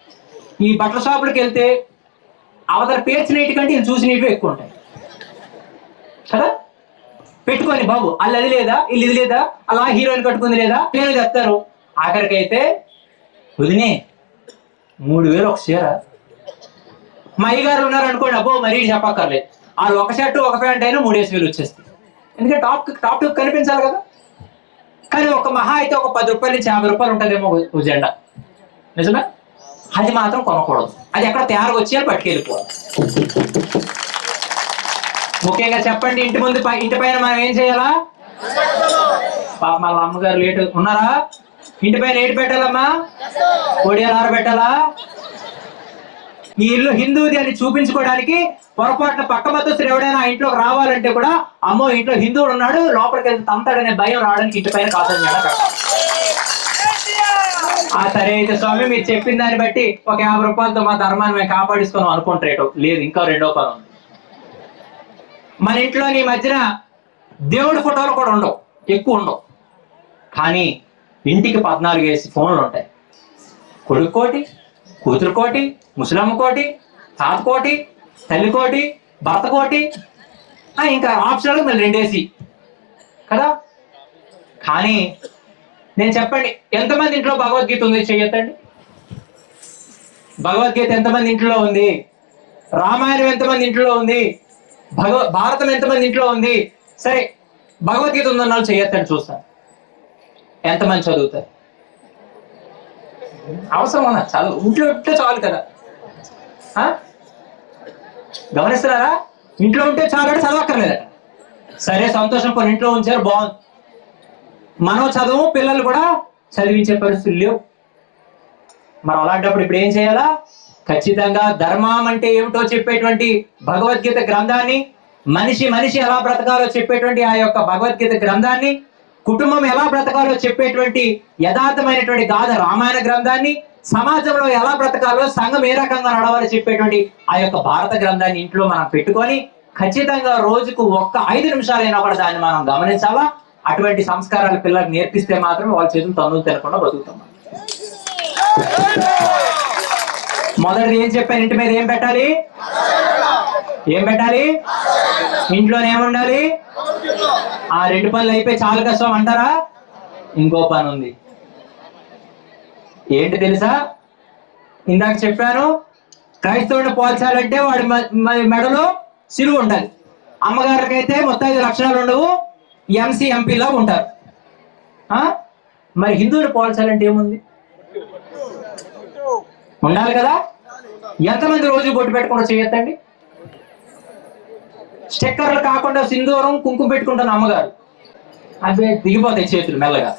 ఈ బట్టల షాపులకు వెళ్తే అవతల పేర్చిన నీటి కంటే ఇది చూసి నీటివి ఎక్కువ ఉంటాయి కదా. పెట్టుకొని బాబు వాళ్ళు అది లేదా, వీళ్ళు ఇది లేదా, అలా హీరోయిన్ కట్టుకుంది లేదా, నేను చెప్తారు. ఆఖరికైతే వదినే 3000 ఒక చీర. మా అయ్యగారు ఉన్నారు అనుకోండి, అబ్బో మరీ చెప్పక్కర్లేదు, వాళ్ళు ఒక షర్టు ఒక ప్యాంట్ అయినా 3000 వచ్చేస్తాయి. ఎందుకంటే టాప్ కనిపించాలి కదా. కానీ ఒక మహా అయితే ఒక 10 రూపాయల నుంచి 50 రూపాయలు ఉంటుందేమో జెండా, నిజమే. అది మాత్రం కొనకూడదు, అది ఎక్కడ తయారుగా వచ్చి పట్టుకెళ్ళిపోవాలి. ముఖ్యంగా చెప్పండి, ఇంటి పైన మనం ఏం చేయాలా? పాప వాళ్ళ అమ్మగారు లేటు ఉన్నారా? ఇంటి పైన ఏడు పెట్టాలమ్మా, ఒడియాలు ఆరబెట్టాలా? ఈ ఇల్లు హిందూది అని చూపించుకోవడానికి పొరపాటున పక్క మతస్థులు ఎవడైనా ఆ ఇంట్లోకి రావాలంటే కూడా, అమ్మో ఇంట్లో హిందువుడు ఉన్నాడు, లోపలికి వెళ్తే తంతాడనే భయం రావడానికి ఇంటి పైన కాసం పెట్టాలి. ఆ సరే అయితే స్వామి మీరు చెప్పిన దాన్ని బట్టి ఒక 50 రూపాయలతో మా ధర్మాన్ని మేము కాపాడిస్తున్నాం అనుకుంటారేటో. లేదు, ఇంకా రెండో పని ఉంది. మన ఇంట్లో ఈ మధ్యన దేవుడి ఫోటోలు కూడా ఉండవు, ఎక్కువ ఉండవు. కానీ ఇంటికి 14 వేసి ఫోన్లు ఉంటాయి. కొడుకు కోటి, కూతురు కోటి, ముసలమ్మ కోటి, తాత కోటి, తల్లి కోటి, భర్త కోటి, ఇంకా ఆప్షనల్ మళ్ళీ 2 వేసి కదా. కానీ నేను చెప్పండి, ఎంతమంది ఇంట్లో భగవద్గీత ఉంది? చెయ్యొద్దండి. భగవద్గీత ఎంతమంది ఇంట్లో ఉంది? రామాయణం ఎంతమంది ఇంట్లో ఉంది? భారతం ఎంతమంది ఇంట్లో ఉంది? సరే, భగవద్గీత ఉందన్న వాళ్ళు చెయ్యొద్దని చూస్తాను. ఎంతమంది చదువుతారు? అవసరం ఉన్నా చదువు, ఇంట్లో ఉంటే చాలు కదా. గమనిస్తున్నారా? ఇంట్లో ఉంటే చాలు అంటే చదవక్కర్లేదట. సరే సంతోషం, కొన్ని ఇంట్లో ఉంచారు, బాగుంది. మనం చదువు, పిల్లలు కూడా చదివించే పరిస్థితులు లేవు. మరి అలాంటప్పుడు ఇప్పుడు ఏం చేయాలా? ఖచ్చితంగా ధర్మం అంటే ఏమిటో చెప్పేటువంటి భగవద్గీత గ్రంథాన్ని, మనిషి ఎలా బ్రతకాలో చెప్పేటువంటి ఆ యొక్క భగవద్గీత గ్రంథాన్ని, కుటుంబం ఎలా బ్రతకాలో చెప్పేటువంటి యథార్థమైనటువంటి గాథ రామాయణ గ్రంథాన్ని, సమాజంలో ఎలా బ్రతకాలో, సంఘం ఏ రకంగా నడవాలో చెప్పేటువంటి ఆ యొక్క భారత గ్రంథాన్ని ఇంట్లో మనం పెట్టుకొని ఖచ్చితంగా రోజుకు ఒక్క 5 నిమిషాలైనా కూడా దాన్ని మనం గమనించాలా. అటువంటి సంస్కారాలు పిల్లలకు నేర్పిస్తే మాత్రమే వాళ్ళ చేతులు తన్నులు తినకుండా బతుకుతాం. మొదటిది ఏం చెప్పాను? ఇంటి మీద ఏం పెట్టాలి? ఇంట్లోనే ఏముండాలి? ఆ 2 పనులు అయిపోయి చాలు కష్టం అంటారా? ఇంకో పని ఉంది. ఏంటి తెలుసా? ఇందాక చెప్పాను, క్రైస్తవుడిని పోల్చాలంటే వాడి మెడలో సిలువ ఉండాలి. అమ్మగారికైతే మొత్తం 5 లక్షణాలు ఉండవు, ఎంసీ ఎంపీలా ఉంటారు. మరి హిందువుని పోల్చాలంటే ఏముంది? ఉండాలి కదా. ఎంతమంది రోజు బొట్టు పెట్టకుండా చేయొద్దండి? స్టెక్కర్లు కాకుండా సింధూరం, కుంకుమ పెట్టుకుంటాను అమ్మగారు, అవి దిగిపోతాయి చేతులు మెల్లగా.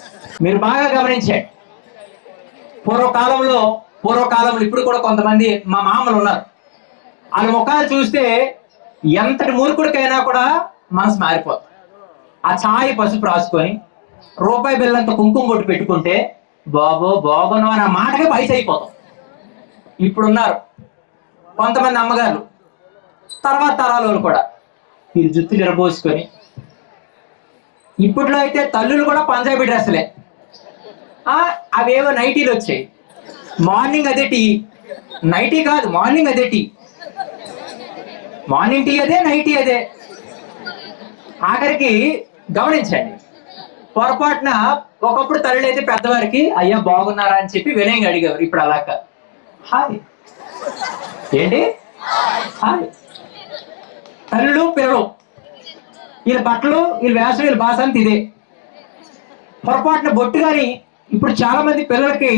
మీరు బాగా గమనించండి. పూర్వకాలంలో ఇప్పుడు కూడా కొంతమంది మా మామలు ఉన్నారు, వాళ్ళ ముఖాలు చూస్తే ఎంతటి మూర్ఖుడికైనా కూడా మనసు మారిపోతుంది. ఆ ఛాయ్ పసుపు రాసుకొని రూపాయి బిల్లంత కుంకుమ బొట్టు పెట్టుకుంటే బాగును అన్న మాటగా పైస అయిపోతాం. ఇప్పుడున్నారు కొంతమంది అమ్మగారు, తర్వాత తరాలు కూడా వీళ్ళు జుత్తులు ఇరబోసుకొని. ఇప్పట్లో అయితే తల్లులు కూడా పంజాబీ డ్రెస్సులే, అవేవో నైటీలు వచ్చాయి. మార్నింగ్ అదే టీ, నైటీ కాదు, మార్నింగ్ అదే టీ, మార్నింగ్ టీ అదే, నైటీ అదే. ఆఖరికి గమనించండి, పొరపాటున ఒకప్పుడు తల్లులు అయితే పెద్దవారికి అయ్యా బాగున్నారా అని చెప్పి వినయంగా అడిగేవారు. ఇప్పుడు అలాక హాయ్ ఏంటి హాయ్. తల్లులు పిల్లలు, వీళ్ళ బట్టలు, వీళ్ళ వేషం, వీళ్ళ భాష అంత ఇదే. పొరపాటున బొట్టు కానీ ఇప్పుడు చాలా మంది పిల్లలకి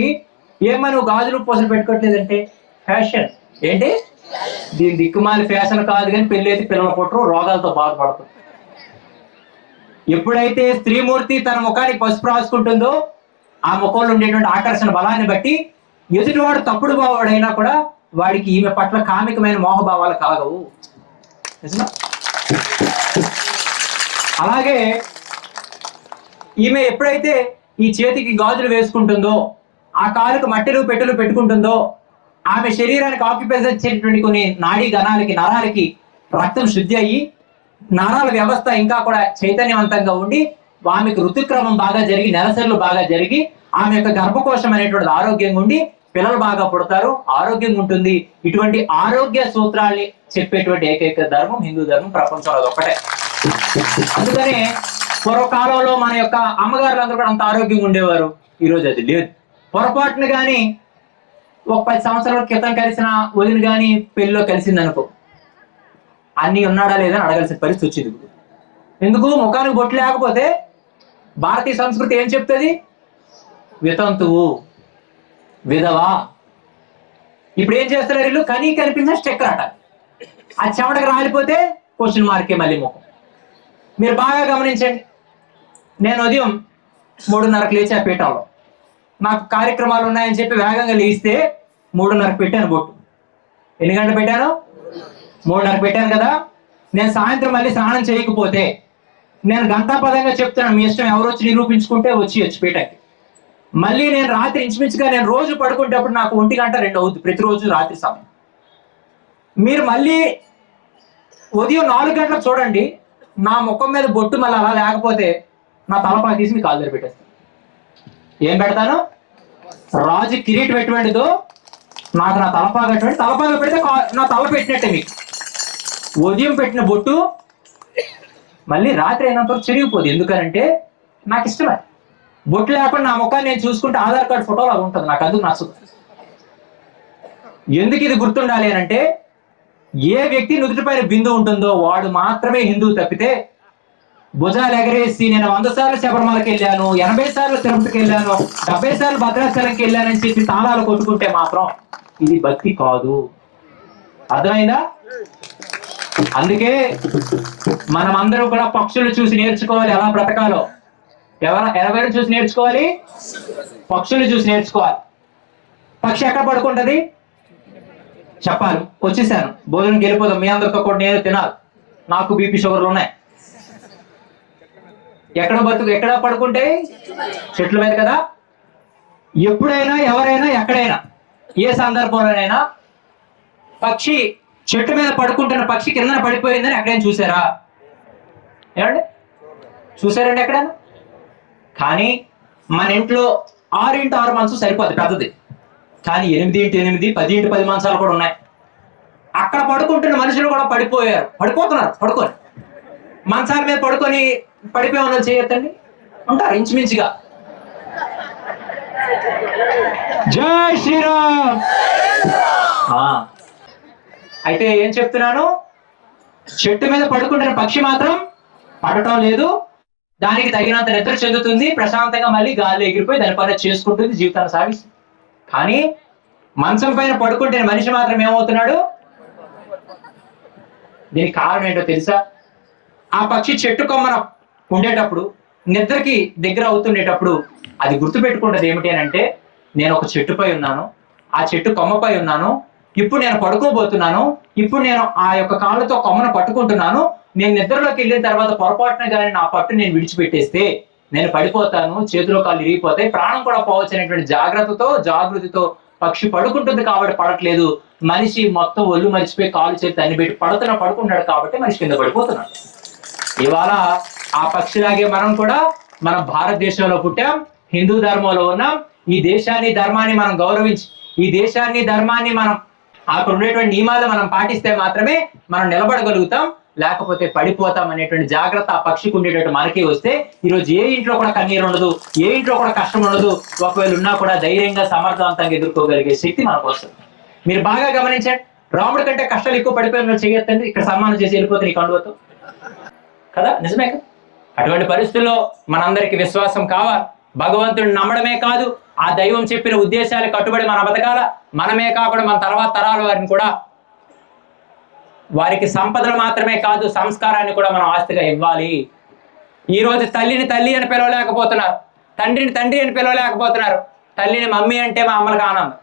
ఏమన్నా నువ్వు గాజులు పూసలు పెట్టుకోవట్లేదంటే ఫ్యాషన్, ఏంటి దీని దిక్కుమాలి ఫ్యాషన్ కాదు, కానీ పెళ్ళి అయితే పిల్లలు పుట్టరు, రోగాలతో బాధపడతారు. ఎప్పుడైతే స్త్రీమూర్తి తన ముఖానికి పసుపు రాసుకుంటుందో ఆ ముఖంలో ఉండేటువంటి ఆకర్షణ బలాన్ని బట్టి ఎదుటివాడు తప్పుడు వాడైనా కూడా వాడికి ఈమె పట్ల కామికమైన మోహభావాలు కలగవు. నిజమా? అలాగే ఈమె ఎప్పుడైతే ఈ చేతికి గాజులు వేసుకుంటుందో, ఆ కాలుకు మట్టెలు పెట్టెలు పెట్టుకుంటుందో, ఆమె శరీరానికి ఆక్యుపైజ్ చేసేటువంటి కొన్ని నాడీ గణాలకి నరాలకి రక్తం శుద్ధి అయ్యి నరాల వ్యవస్థ ఇంకా కూడా చైతన్యవంతంగా ఉండి ఆమెకు ఋతుక్రమం బాగా జరిగి నెలసర్లు బాగా జరిగి ఆమె యొక్క గర్భకోశం అనేటువంటిది ఆరోగ్యంగా ఉండి పిల్లలు బాగా పుడతారు, ఆరోగ్యంగా ఉంటుంది. ఇటువంటి ఆరోగ్య సూత్రాల్ని చెప్పేటువంటి ఏకైక ధర్మం హిందూ ధర్మం ప్రపంచంలో అదొక్కటే. అందుకనే పూర్వకాలంలో మన యొక్క అమ్మగారులందరూ కూడా అంత ఆరోగ్యంగా ఉండేవారు, ఈరోజు అది లేదు. పొరపాటును కానీ ఒక 10 సంవత్సరాల క్రితం కలిసిన వదిన కానీ పెళ్లిలో కలిసింది అనుకో, అన్ని ఉన్నాడా లేదా అని అడగాల్సిన పరిస్థితి వచ్చింది. ఎందుకు? ముఖానికి బొట్టు లేకపోతే భారతీయ సంస్కృతి ఏం చెప్తుంది? వితంతువు, విధవా. ఇప్పుడు ఏం చేస్తున్నారు వీళ్ళు? కనీ కనిపించిన స్టెక్కర్ అట, ఆ చెమటకు రాలిపోతే క్వశ్చన్ మార్కే మళ్ళీ ముఖం. మీరు బాగా గమనించండి, నేను ఉదయం 3:30కు లేచి ఆ పీఠంలో నాకు కార్యక్రమాలు ఉన్నాయని చెప్పి వేగంగా లేస్తే 3:30కు పెట్టాను బొట్టు. ఎన్ని గంటలు పెట్టాను? 3:30కు పెట్టాను కదా. నేను సాయంత్రం మళ్ళీ స్నానం చేయకపోతే నేను గంటాపదంగా చెప్తున్నాను, మీ ఇష్టం, ఎవరు వచ్చి నిరూపించుకుంటే వచ్చి పీఠకి. మళ్ళీ నేను రాత్రి ఇంచుమించుగా నేను రోజు పడుకుంటేప్పుడు నాకు 1 గంట 2 అవుద్ది ప్రతిరోజు రాత్రి సమయం. మీరు మళ్ళీ ఉదయం 4 గంటలకు చూడండి, నా ముఖం మీద బొట్టు మళ్ళీ అలా లేకపోతే నా తలపాగా తీసి మీ కాలు దగ్గర పెట్టేస్తాను. ఏం పెడతాను? రాజు కిరీటం ఎటువంటిదో నాకు నా తలపాగా ఎటువంటి, తలపాగా పెడితే నా తల పెట్టినట్టే. మీకు ఉదయం పెట్టిన బొట్టు మళ్ళీ రాత్రి అయినంత చిరిగిపోదు. ఎందుకనంటే నాకు ఇష్టమే. బొట్టు లేకుండా నా ముఖాన్ని నేను చూసుకుంటే ఆధార్ కార్డు ఫోటో లాగా ఉంటుంది, నాకు అందుకు నచ్చుతుంది. ఎందుకు ఇది గుర్తుండాలి అని అంటే, ఏ వ్యక్తి నుదుటిపైన బిందు ఉంటుందో వాడు మాత్రమే హిందువు తప్పితే భుజాలు ఎగరేసి నేను 100 సార్లు శబరిమలకి వెళ్ళాను, 80 సార్లు తిరుపతికి వెళ్ళాను, 70 సార్లు భద్రాచలంకి వెళ్ళానని చెప్పి తాళాలు కొట్టుకుంటే మాత్రం ఇది భక్తి కాదు. అర్థమైందా? అందుకే మనం అందరం కూడా పక్షులు చూసి నేర్చుకోవాలి ఎలా బ్రతకాలో. ఎవరు చూసి నేర్చుకోవాలి? పక్షులు చూసి నేర్చుకోవాలి. పక్షి ఎక్కడ పడుకుంటది చెప్పాలి. వచ్చేసాను, భోజనంకి వెళ్ళిపోదాం, మీ అందరితో కూడా నేను తినాలి, నాకు బీపీ షుగర్లు ఉన్నాయి. ఎక్కడ పడుకుంటే? చెట్ల మీద కదా. ఎప్పుడైనా ఎవరైనా ఎక్కడైనా ఏ సందర్భంలోనైనా పక్షి చెట్టు మీద పడుకుంటున్న పక్షి కిందన పడిపోయిందని ఎక్కడైనా చూసారా? ఏమండి చూసారండి ఎక్కడైనా? కానీ మన ఇంట్లో 6x6 మంచం సరిపోద్ది పెద్దది, కానీ 8x8, 10x10 మంచాలు కూడా ఉన్నాయి. అక్కడ పడుకుంటున్న మనుషులు కూడా పడిపోతున్నారు. పడుకొని మంచాల మీద పడుకొని పడిపోయే వాళ్ళు చేయొద్దండి, ఉంటారు ఇంచుమించుగా. జై శ్రీరామ్. అయితే ఏం చెప్తున్నాను, చెట్టు మీద పడుకుంటున్న పక్షి మాత్రం పడటం లేదు, దానికి తగినంత నిద్ర చెందుతుంది, ప్రశాంతంగా మళ్ళీ గాలి ఎగిరిపోయి దాని పని చేసుకుంటుంది, జీవితాన్ని సాగిస్తుంది. కానీ మంచం పైన పడుకుంటున్న మనిషి మాత్రం ఏమవుతున్నాడు? దీనికి కారణం ఏంటో తెలుసా? ఆ పక్షి చెట్టు కొమ్మన ఉండేటప్పుడు, నిద్రకి దగ్గర అవుతుండేటప్పుడు అది గుర్తుపెట్టుకుంటుంది ఏమిటి అని అంటే, నేను ఒక చెట్టుపై ఉన్నాను, ఆ చెట్టు కొమ్మపై ఉన్నాను, ఇప్పుడు నేను పడుకోబోతున్నాను, ఇప్పుడు నేను ఆ యొక్క కాళ్ళతో కొమ్మను పట్టుకుంటున్నాను, నేను నిద్రలోకి వెళ్ళిన తర్వాత పొరపాటున కానీ నా పట్టు నేను విడిచిపెట్టేస్తే నేను పడిపోతాను, చేతిలో కాళ్ళు ఇరిగిపోతాయి, ప్రాణం కూడా పోవచ్చు అనేటువంటి జాగృతితో పక్షి పడుకుంటుంది కాబట్టి పడట్లేదు. మనిషి మొత్తం ఒళ్ళు మరిచిపోయి కాలు చేతి అన్ని పెట్టి పడుకుంటున్నాడు కాబట్టి మనిషి కింద పడిపోతున్నాడు. ఇవాళ ఆ పక్షిలాగే మనం కూడా మన భారతదేశంలో పుట్టాం, హిందూ ధర్మంలో ఉన్నాం. ఈ దేశాన్ని ధర్మాన్ని మనం గౌరవించి, ఈ దేశాన్ని ధర్మాన్ని మనం అక్కడ ఉండేటువంటి నియమాలు మనం పాటిస్తే మాత్రమే మనం నిలబడగలుగుతాం, లేకపోతే పడిపోతాం అనేటువంటి జాగ్రత్త ఆ పక్షికి ఉండేటట్టు మనకి వస్తే ఈరోజు ఏ ఇంట్లో కూడా కన్నీరు ఉండదు, ఏ ఇంట్లో కూడా కష్టం ఉండదు. ఒకవేళ ఉన్నా కూడా ధైర్యంగా సమర్థవంతంగా ఎదుర్కోగలిగే శక్తి మనకు వస్తుంది. మీరు బాగా గమనించండి, రాముడి కంటే కష్టాలు ఎక్కువ పడిపోయిన చేయొద్దండి, ఇక్కడ సన్మానం చేసి వెళ్ళిపోతే నీ కండువతో కదా, నిజమే కదా. అటువంటి పరిస్థితుల్లో మనందరికీ విశ్వాసం కావాలి. భగవంతుడిని నమ్మడమే కాదు, ఆ దైవం చెప్పిన ఉద్దేశాలకు కట్టుబడి మన బతకాల. మనమే కాకుండా మన తర్వాత తరాల వారిని కూడా, వారికి సంపదలు మాత్రమే కాదు సంస్కారాన్ని కూడా మనం ఆస్తిగా ఇవ్వాలి. ఈరోజు తల్లిని తల్లి అని పిలవలేకపోతున్నారు, తండ్రిని తండ్రి అని పిలవలేకపోతున్నారు. తల్లిని మమ్మీ అంటే మా అమ్మలకు ఆనందం,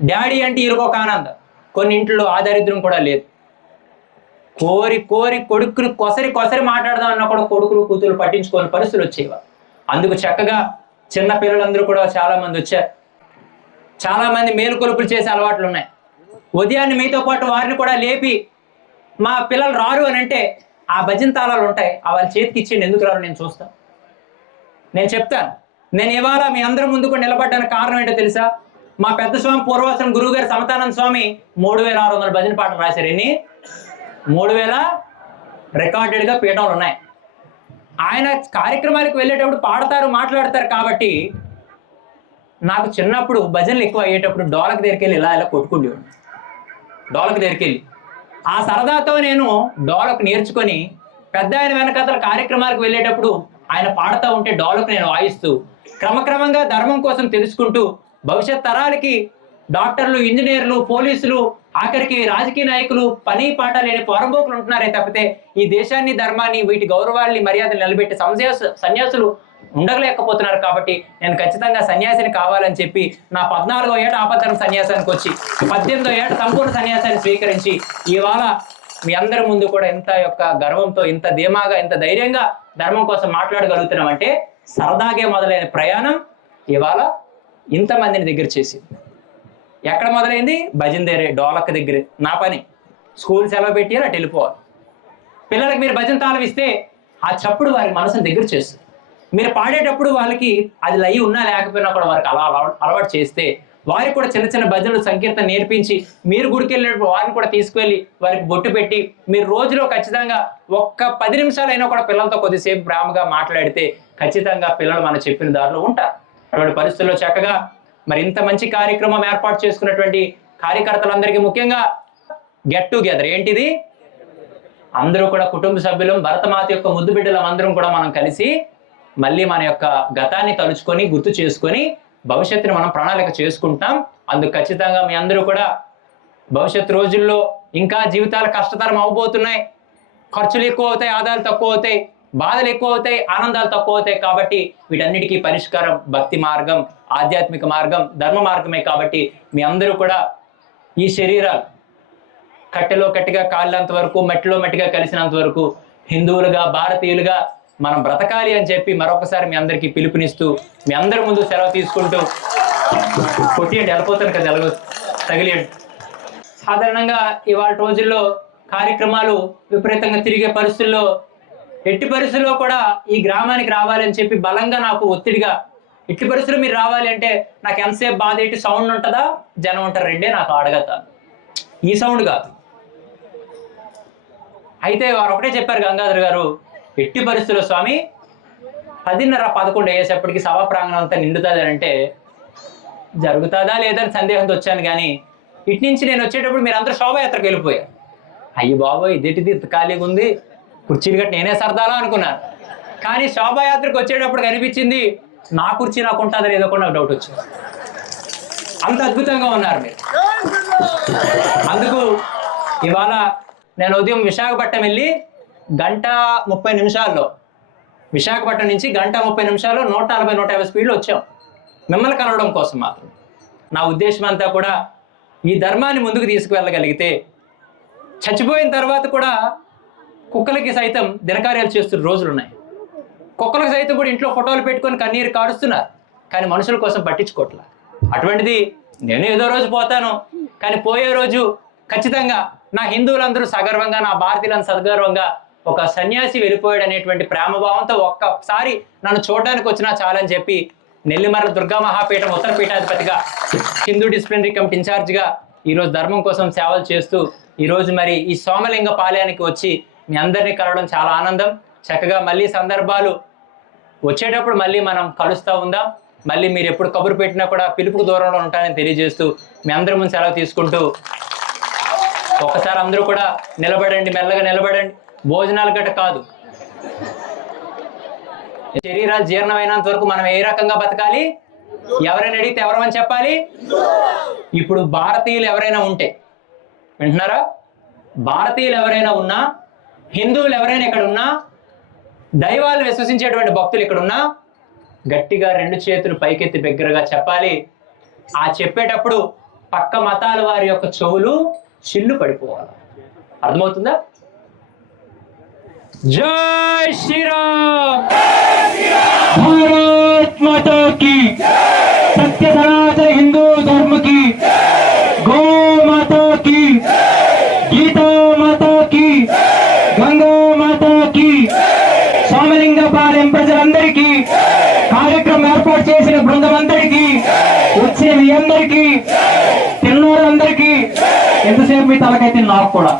డాడీ అంటే ఈరుకోక ఆనందం. కొన్ని ఇంట్లో ఆ దరిద్రం కూడా లేదు. కోరి కోరి కొడుకుని కొసరి మాట్లాడదాం అన్నా కూడా కొడుకులు కూతురు పట్టించుకోని పరిస్థితులు వచ్చేవా. అందుకు చక్కగా చిన్న పిల్లలందరూ కూడా చాలా మంది వచ్చారు. చాలా మంది మేలుకొలుపులు చేసే అలవాట్లు ఉన్నాయి. ఉదయాన్నే మీతో పాటు వారిని కూడా లేపి, మా పిల్లలు రారు అని అంటే ఆ భజన తాళాలు ఉంటాయి, వాళ్ళ చేతికి ఇచ్చేయండి, ఎందుకు రారు నేను చూస్తాను, నేను చెప్తాను. నేను ఇవాళ మీ అందరి ముందుకు నిలబడ్డానికి కారణం ఏంటో తెలుసా? మా పెద్ద స్వామి పూర్వాశ్రమం గురువు గారు సమతానంద స్వామి 3600 భజన పాటలు రాశారు. ఎన్ని? 3000 రికార్డెడ్గా పీఠంలు ఉన్నాయి. ఆయన కార్యక్రమాలకు వెళ్ళేటప్పుడు పాడతారు, మాట్లాడతారు. కాబట్టి నాకు చిన్నప్పుడు భజనలు ఎక్కువ అయ్యేటప్పుడు డోలకి దగ్గరికి వెళ్ళి ఇలా కొట్టుకుండేవాడు. డోలకి దగ్గరికి వెళ్ళి ఆ సరదాతో నేను డోలకు నేర్చుకొని పెద్ద ఆయన వెనకతల కార్యక్రమాలకు వెళ్ళేటప్పుడు ఆయన పాడుతూ ఉంటే డోలకు నేను వాయిస్తూ క్రమక్రమంగా ధర్మం కోసం తెలుసుకుంటూ భవిష్యత్ తరాలకి డాక్టర్లు, ఇంజనీర్లు, పోలీసులు, ఆఖరికి రాజకీయ నాయకులు పని పాట లేని పొరంబోకులు ఉంటున్నారే తప్పితే ఈ దేశాన్ని, ధర్మాన్ని, వీటి గౌరవాల్ని, మర్యాదలు నిలబెట్టి సన్యాసులు ఉండగలేకపోతున్నారు. కాబట్టి నేను ఖచ్చితంగా సన్యాసిని కావాలని చెప్పి నా 14వ ఏట ఆపద్ధర్మ సన్యాసానికి వచ్చి 18వ ఏట సంపూర్ణ సన్యాసాన్ని స్వీకరించి ఇవాళ మీ అందరి ముందు కూడా ఇంత యొక్క గర్వంతో, ఇంత ధీమాగా, ఇంత ధైర్యంగా ధర్మం కోసం మాట్లాడగలుగుతున్నామంటే సరదాగే మొదలైన ప్రయాణం ఇవాళ ఇంతమందిని దగ్గర చేసి ఎక్కడ మొదలైంది? భజన దగ్గరే, డోలక్క దగ్గరే. నా పని స్కూల్ సెలవు పెట్టి అటు వెళ్ళిపోవాలి. పిల్లలకి మీరు భజన తాళం ఇస్తే ఆ చప్పుడు వారి మనసుని దగ్గర చేస్తుంది. మీరు పాడేటప్పుడు వాళ్ళకి అది లయి ఉన్నా లేకపోయినా కూడా వారికి అలా అలవాటు చేస్తే వారికి కూడా చిన్న చిన్న భజనలు, సంకీర్తన నేర్పించి మీరు గుడికి వెళ్ళేటప్పుడు వారిని కూడా తీసుకువెళ్ళి వారికి బొట్టు పెట్టి మీరు రోజులో ఖచ్చితంగా ఒక్క 10 నిమిషాలైనా కూడా పిల్లలతో కొద్దిసేపు ప్రేమగా మాట్లాడితే ఖచ్చితంగా పిల్లలు మనం చెప్పిన దారిలో ఉంటారు. అటువంటి పరిస్థితుల్లో చక్కగా మరి ఇంత మంచి కార్యక్రమం ఏర్పాటు చేసుకున్నటువంటి కార్యకర్తలందరికీ ముఖ్యంగా గెట్ టుగెదర్. ఏంటిది? అందరూ కూడా కుటుంబ సభ్యులం, భరతమాత యొక్క ముద్దు బిడ్డలం అందరం కూడా మనం కలిసి మళ్ళీ మన యొక్క గతాన్ని తలుచుకొని గుర్తు చేసుకొని భవిష్యత్తుని మనం ప్రణాళిక చేసుకుంటాం. అందుకు ఖచ్చితంగా మీ అందరూ కూడా భవిష్యత్తు రోజుల్లో ఇంకా జీవితాలు కష్టతరం అవబోతున్నాయి. ఖర్చులు ఎక్కువ అవుతాయి, ఆదాయాలు తక్కువ అవుతాయి, బాధలు ఎక్కువ అవుతాయి, ఆనందాలు తక్కువ అవుతాయి. కాబట్టి వీటన్నిటికీ పరిష్కారం భక్తి మార్గం, ఆధ్యాత్మిక మార్గం, ధర్మ మార్గమే. కాబట్టి మీ అందరూ కూడా ఈ శరీరాలు కట్టెలో కట్టిగా కాళ్ళంత వరకు, మట్టిలో మట్టిగా కలిసినంత వరకు హిందువులుగా, భారతీయులుగా మనం బ్రతకాలి అని చెప్పి మరొకసారి మీ అందరికీ పిలుపునిస్తూ మీ అందరి ముందు సెలవు తీసుకుంటూ కొట్టియండి, వెళ్ళిపోతాను కదా, తగిలియండి. సాధారణంగా ఇవాళ రోజుల్లో కార్యక్రమాలు విపరీతంగా తిరిగే పరిస్థితుల్లో ఎట్టి పరిస్థితుల్లో కూడా ఈ గ్రామానికి రావాలని చెప్పి బలంగా నాకు ఒత్తిడిగా, ఎట్టి పరిస్థితుల్లో మీరు రావాలి అంటే నాకు ఎంతసేపు బాధ ఏంటి, సౌండ్ ఉంటుందా, జనం ఉంటారు, రెండే నాకు అడగతాను. ఈ సౌండ్ కాదు. అయితే వారు ఒకటే చెప్పారు గంగాధర్ గారు, ఎట్టి పరిస్థితుల్లో స్వామి 10:30-11 అయ్యేసప్పటికి సభా ప్రాంగణం అంతా నిండుతుంది అంటే జరుగుతుందా లేదని సందేహంతో వచ్చాను. కానీ ఇటు నుంచి నేను వచ్చేటప్పుడు మీరు అందరూ శోభాయాత్రకు వెళ్ళిపోయారు. అయ్యి బాబోయ్, ఇదేంటిది ఇంత ఖాళీగా ఉంది, కుర్చీలు గట్టి నేనే సరదాలా అనుకున్నాను. కానీ శోభాయాత్రకు వచ్చేటప్పుడు కనిపించింది నా కుర్చీ నాకు ఉంటుందో లేదో కూడా నాకు డౌట్ వచ్చింది. అంత అద్భుతంగా ఉన్నారు మీరు. అందుకు ఇవాళ నేను ఉదయం విశాఖపట్నం వెళ్ళి 1:30 విశాఖపట్నం నుంచి 1:30 140-150 స్పీడ్లో వచ్చాం మిమ్మల్ని కలవడం కోసం మాత్రం. నా ఉద్దేశం అంతా కూడా ఈ ధర్మాన్ని ముందుకు తీసుకువెళ్ళగలిగితే చచ్చిపోయిన తర్వాత కూడా కుక్కలకి సైతం దినకార్యాలు చేస్తున్న రోజులు ఉన్నాయి. కుక్కలకు సైతం కూడా ఇంట్లో ఫోటోలు పెట్టుకొని కన్నీరు కారుస్తున్నారు, కానీ మనుషుల కోసం పట్టించుకోవట్లా. అటువంటిది నేను ఏదో రోజు పోతాను, కానీ పోయే రోజు ఖచ్చితంగా నా హిందువులందరూ సగర్వంగా, నా భారతీయులందరూ సగర్వంగా ఒక సన్యాసి వెళ్ళిపోయాడు అనేటువంటి ప్రేమభావంతో ఒక్కసారి నన్ను చూడడానికి వచ్చినా చాలని చెప్పి నెల్లిమర్ల దుర్గా మహాపీఠం ఉత్తర పీఠాధిపతిగా, హిందూ డిసిప్లినరీ కమిటీ ఇన్ఛార్జిగా ఈరోజు ధర్మం కోసం సేవలు చేస్తూ ఈరోజు మరి ఈ సోమలింగ పాలయానికి వచ్చి మీ అందరినీ కలవడం చాలా ఆనందం. చక్కగా మళ్ళీ సందర్భాలు వచ్చేటప్పుడు మళ్ళీ మనం కలుస్తూ ఉందాం. మళ్ళీ మీరు ఎప్పుడు కబురు పెట్టినా కూడా పిలుపుకు దూరంలో ఉంటానని తెలియజేస్తూ మీ అందరి ముందు సెలవు తీసుకుంటూ ఒకసారి అందరూ కూడా నిలబడండి, మెల్లగా నిలబడండి. భోజనాలు గట్ట కాదు, శరీరాలు జీర్ణమైనంత వరకు మనం ఏ రకంగా బతకాలి? ఎవరైనా అడిగితే ఎవరమని చెప్పాలి? ఇప్పుడు భారతీయులు ఎవరైనా ఉంటే, వింటున్నారా? భారతీయులు ఎవరైనా ఉన్నా, హిందువులు ఎవరైనా ఇక్కడ ఉన్నా, దైవాలు విశ్వసించేటువంటి భక్తులు ఇక్కడ ఉన్నా, గట్టిగా 2 చేతులు పైకెత్తి బిగ్గరగా చెప్పాలి. ఆ చెప్పేటప్పుడు పక్క మతాల వారి యొక్క చెవులు చిల్లు పడిపోవాలి. అర్థమవుతుందా? జై శ్రీరామ్, భారత్ మాతా की सत्य सनातन हिंदू धर्म की, गौ माता की, गीता माता की, गंगा माता की. సోమలింగపాలెం ప్రజలందరికీ, కార్యక్రమం ఏర్పాటు చేసిన బృందం అందరికీ, వచ్చిన మీ అందరికీ, తిన్నోళ్ళందరికీ, ఎంతసేపు మీ తలకైతే నాకు కూడా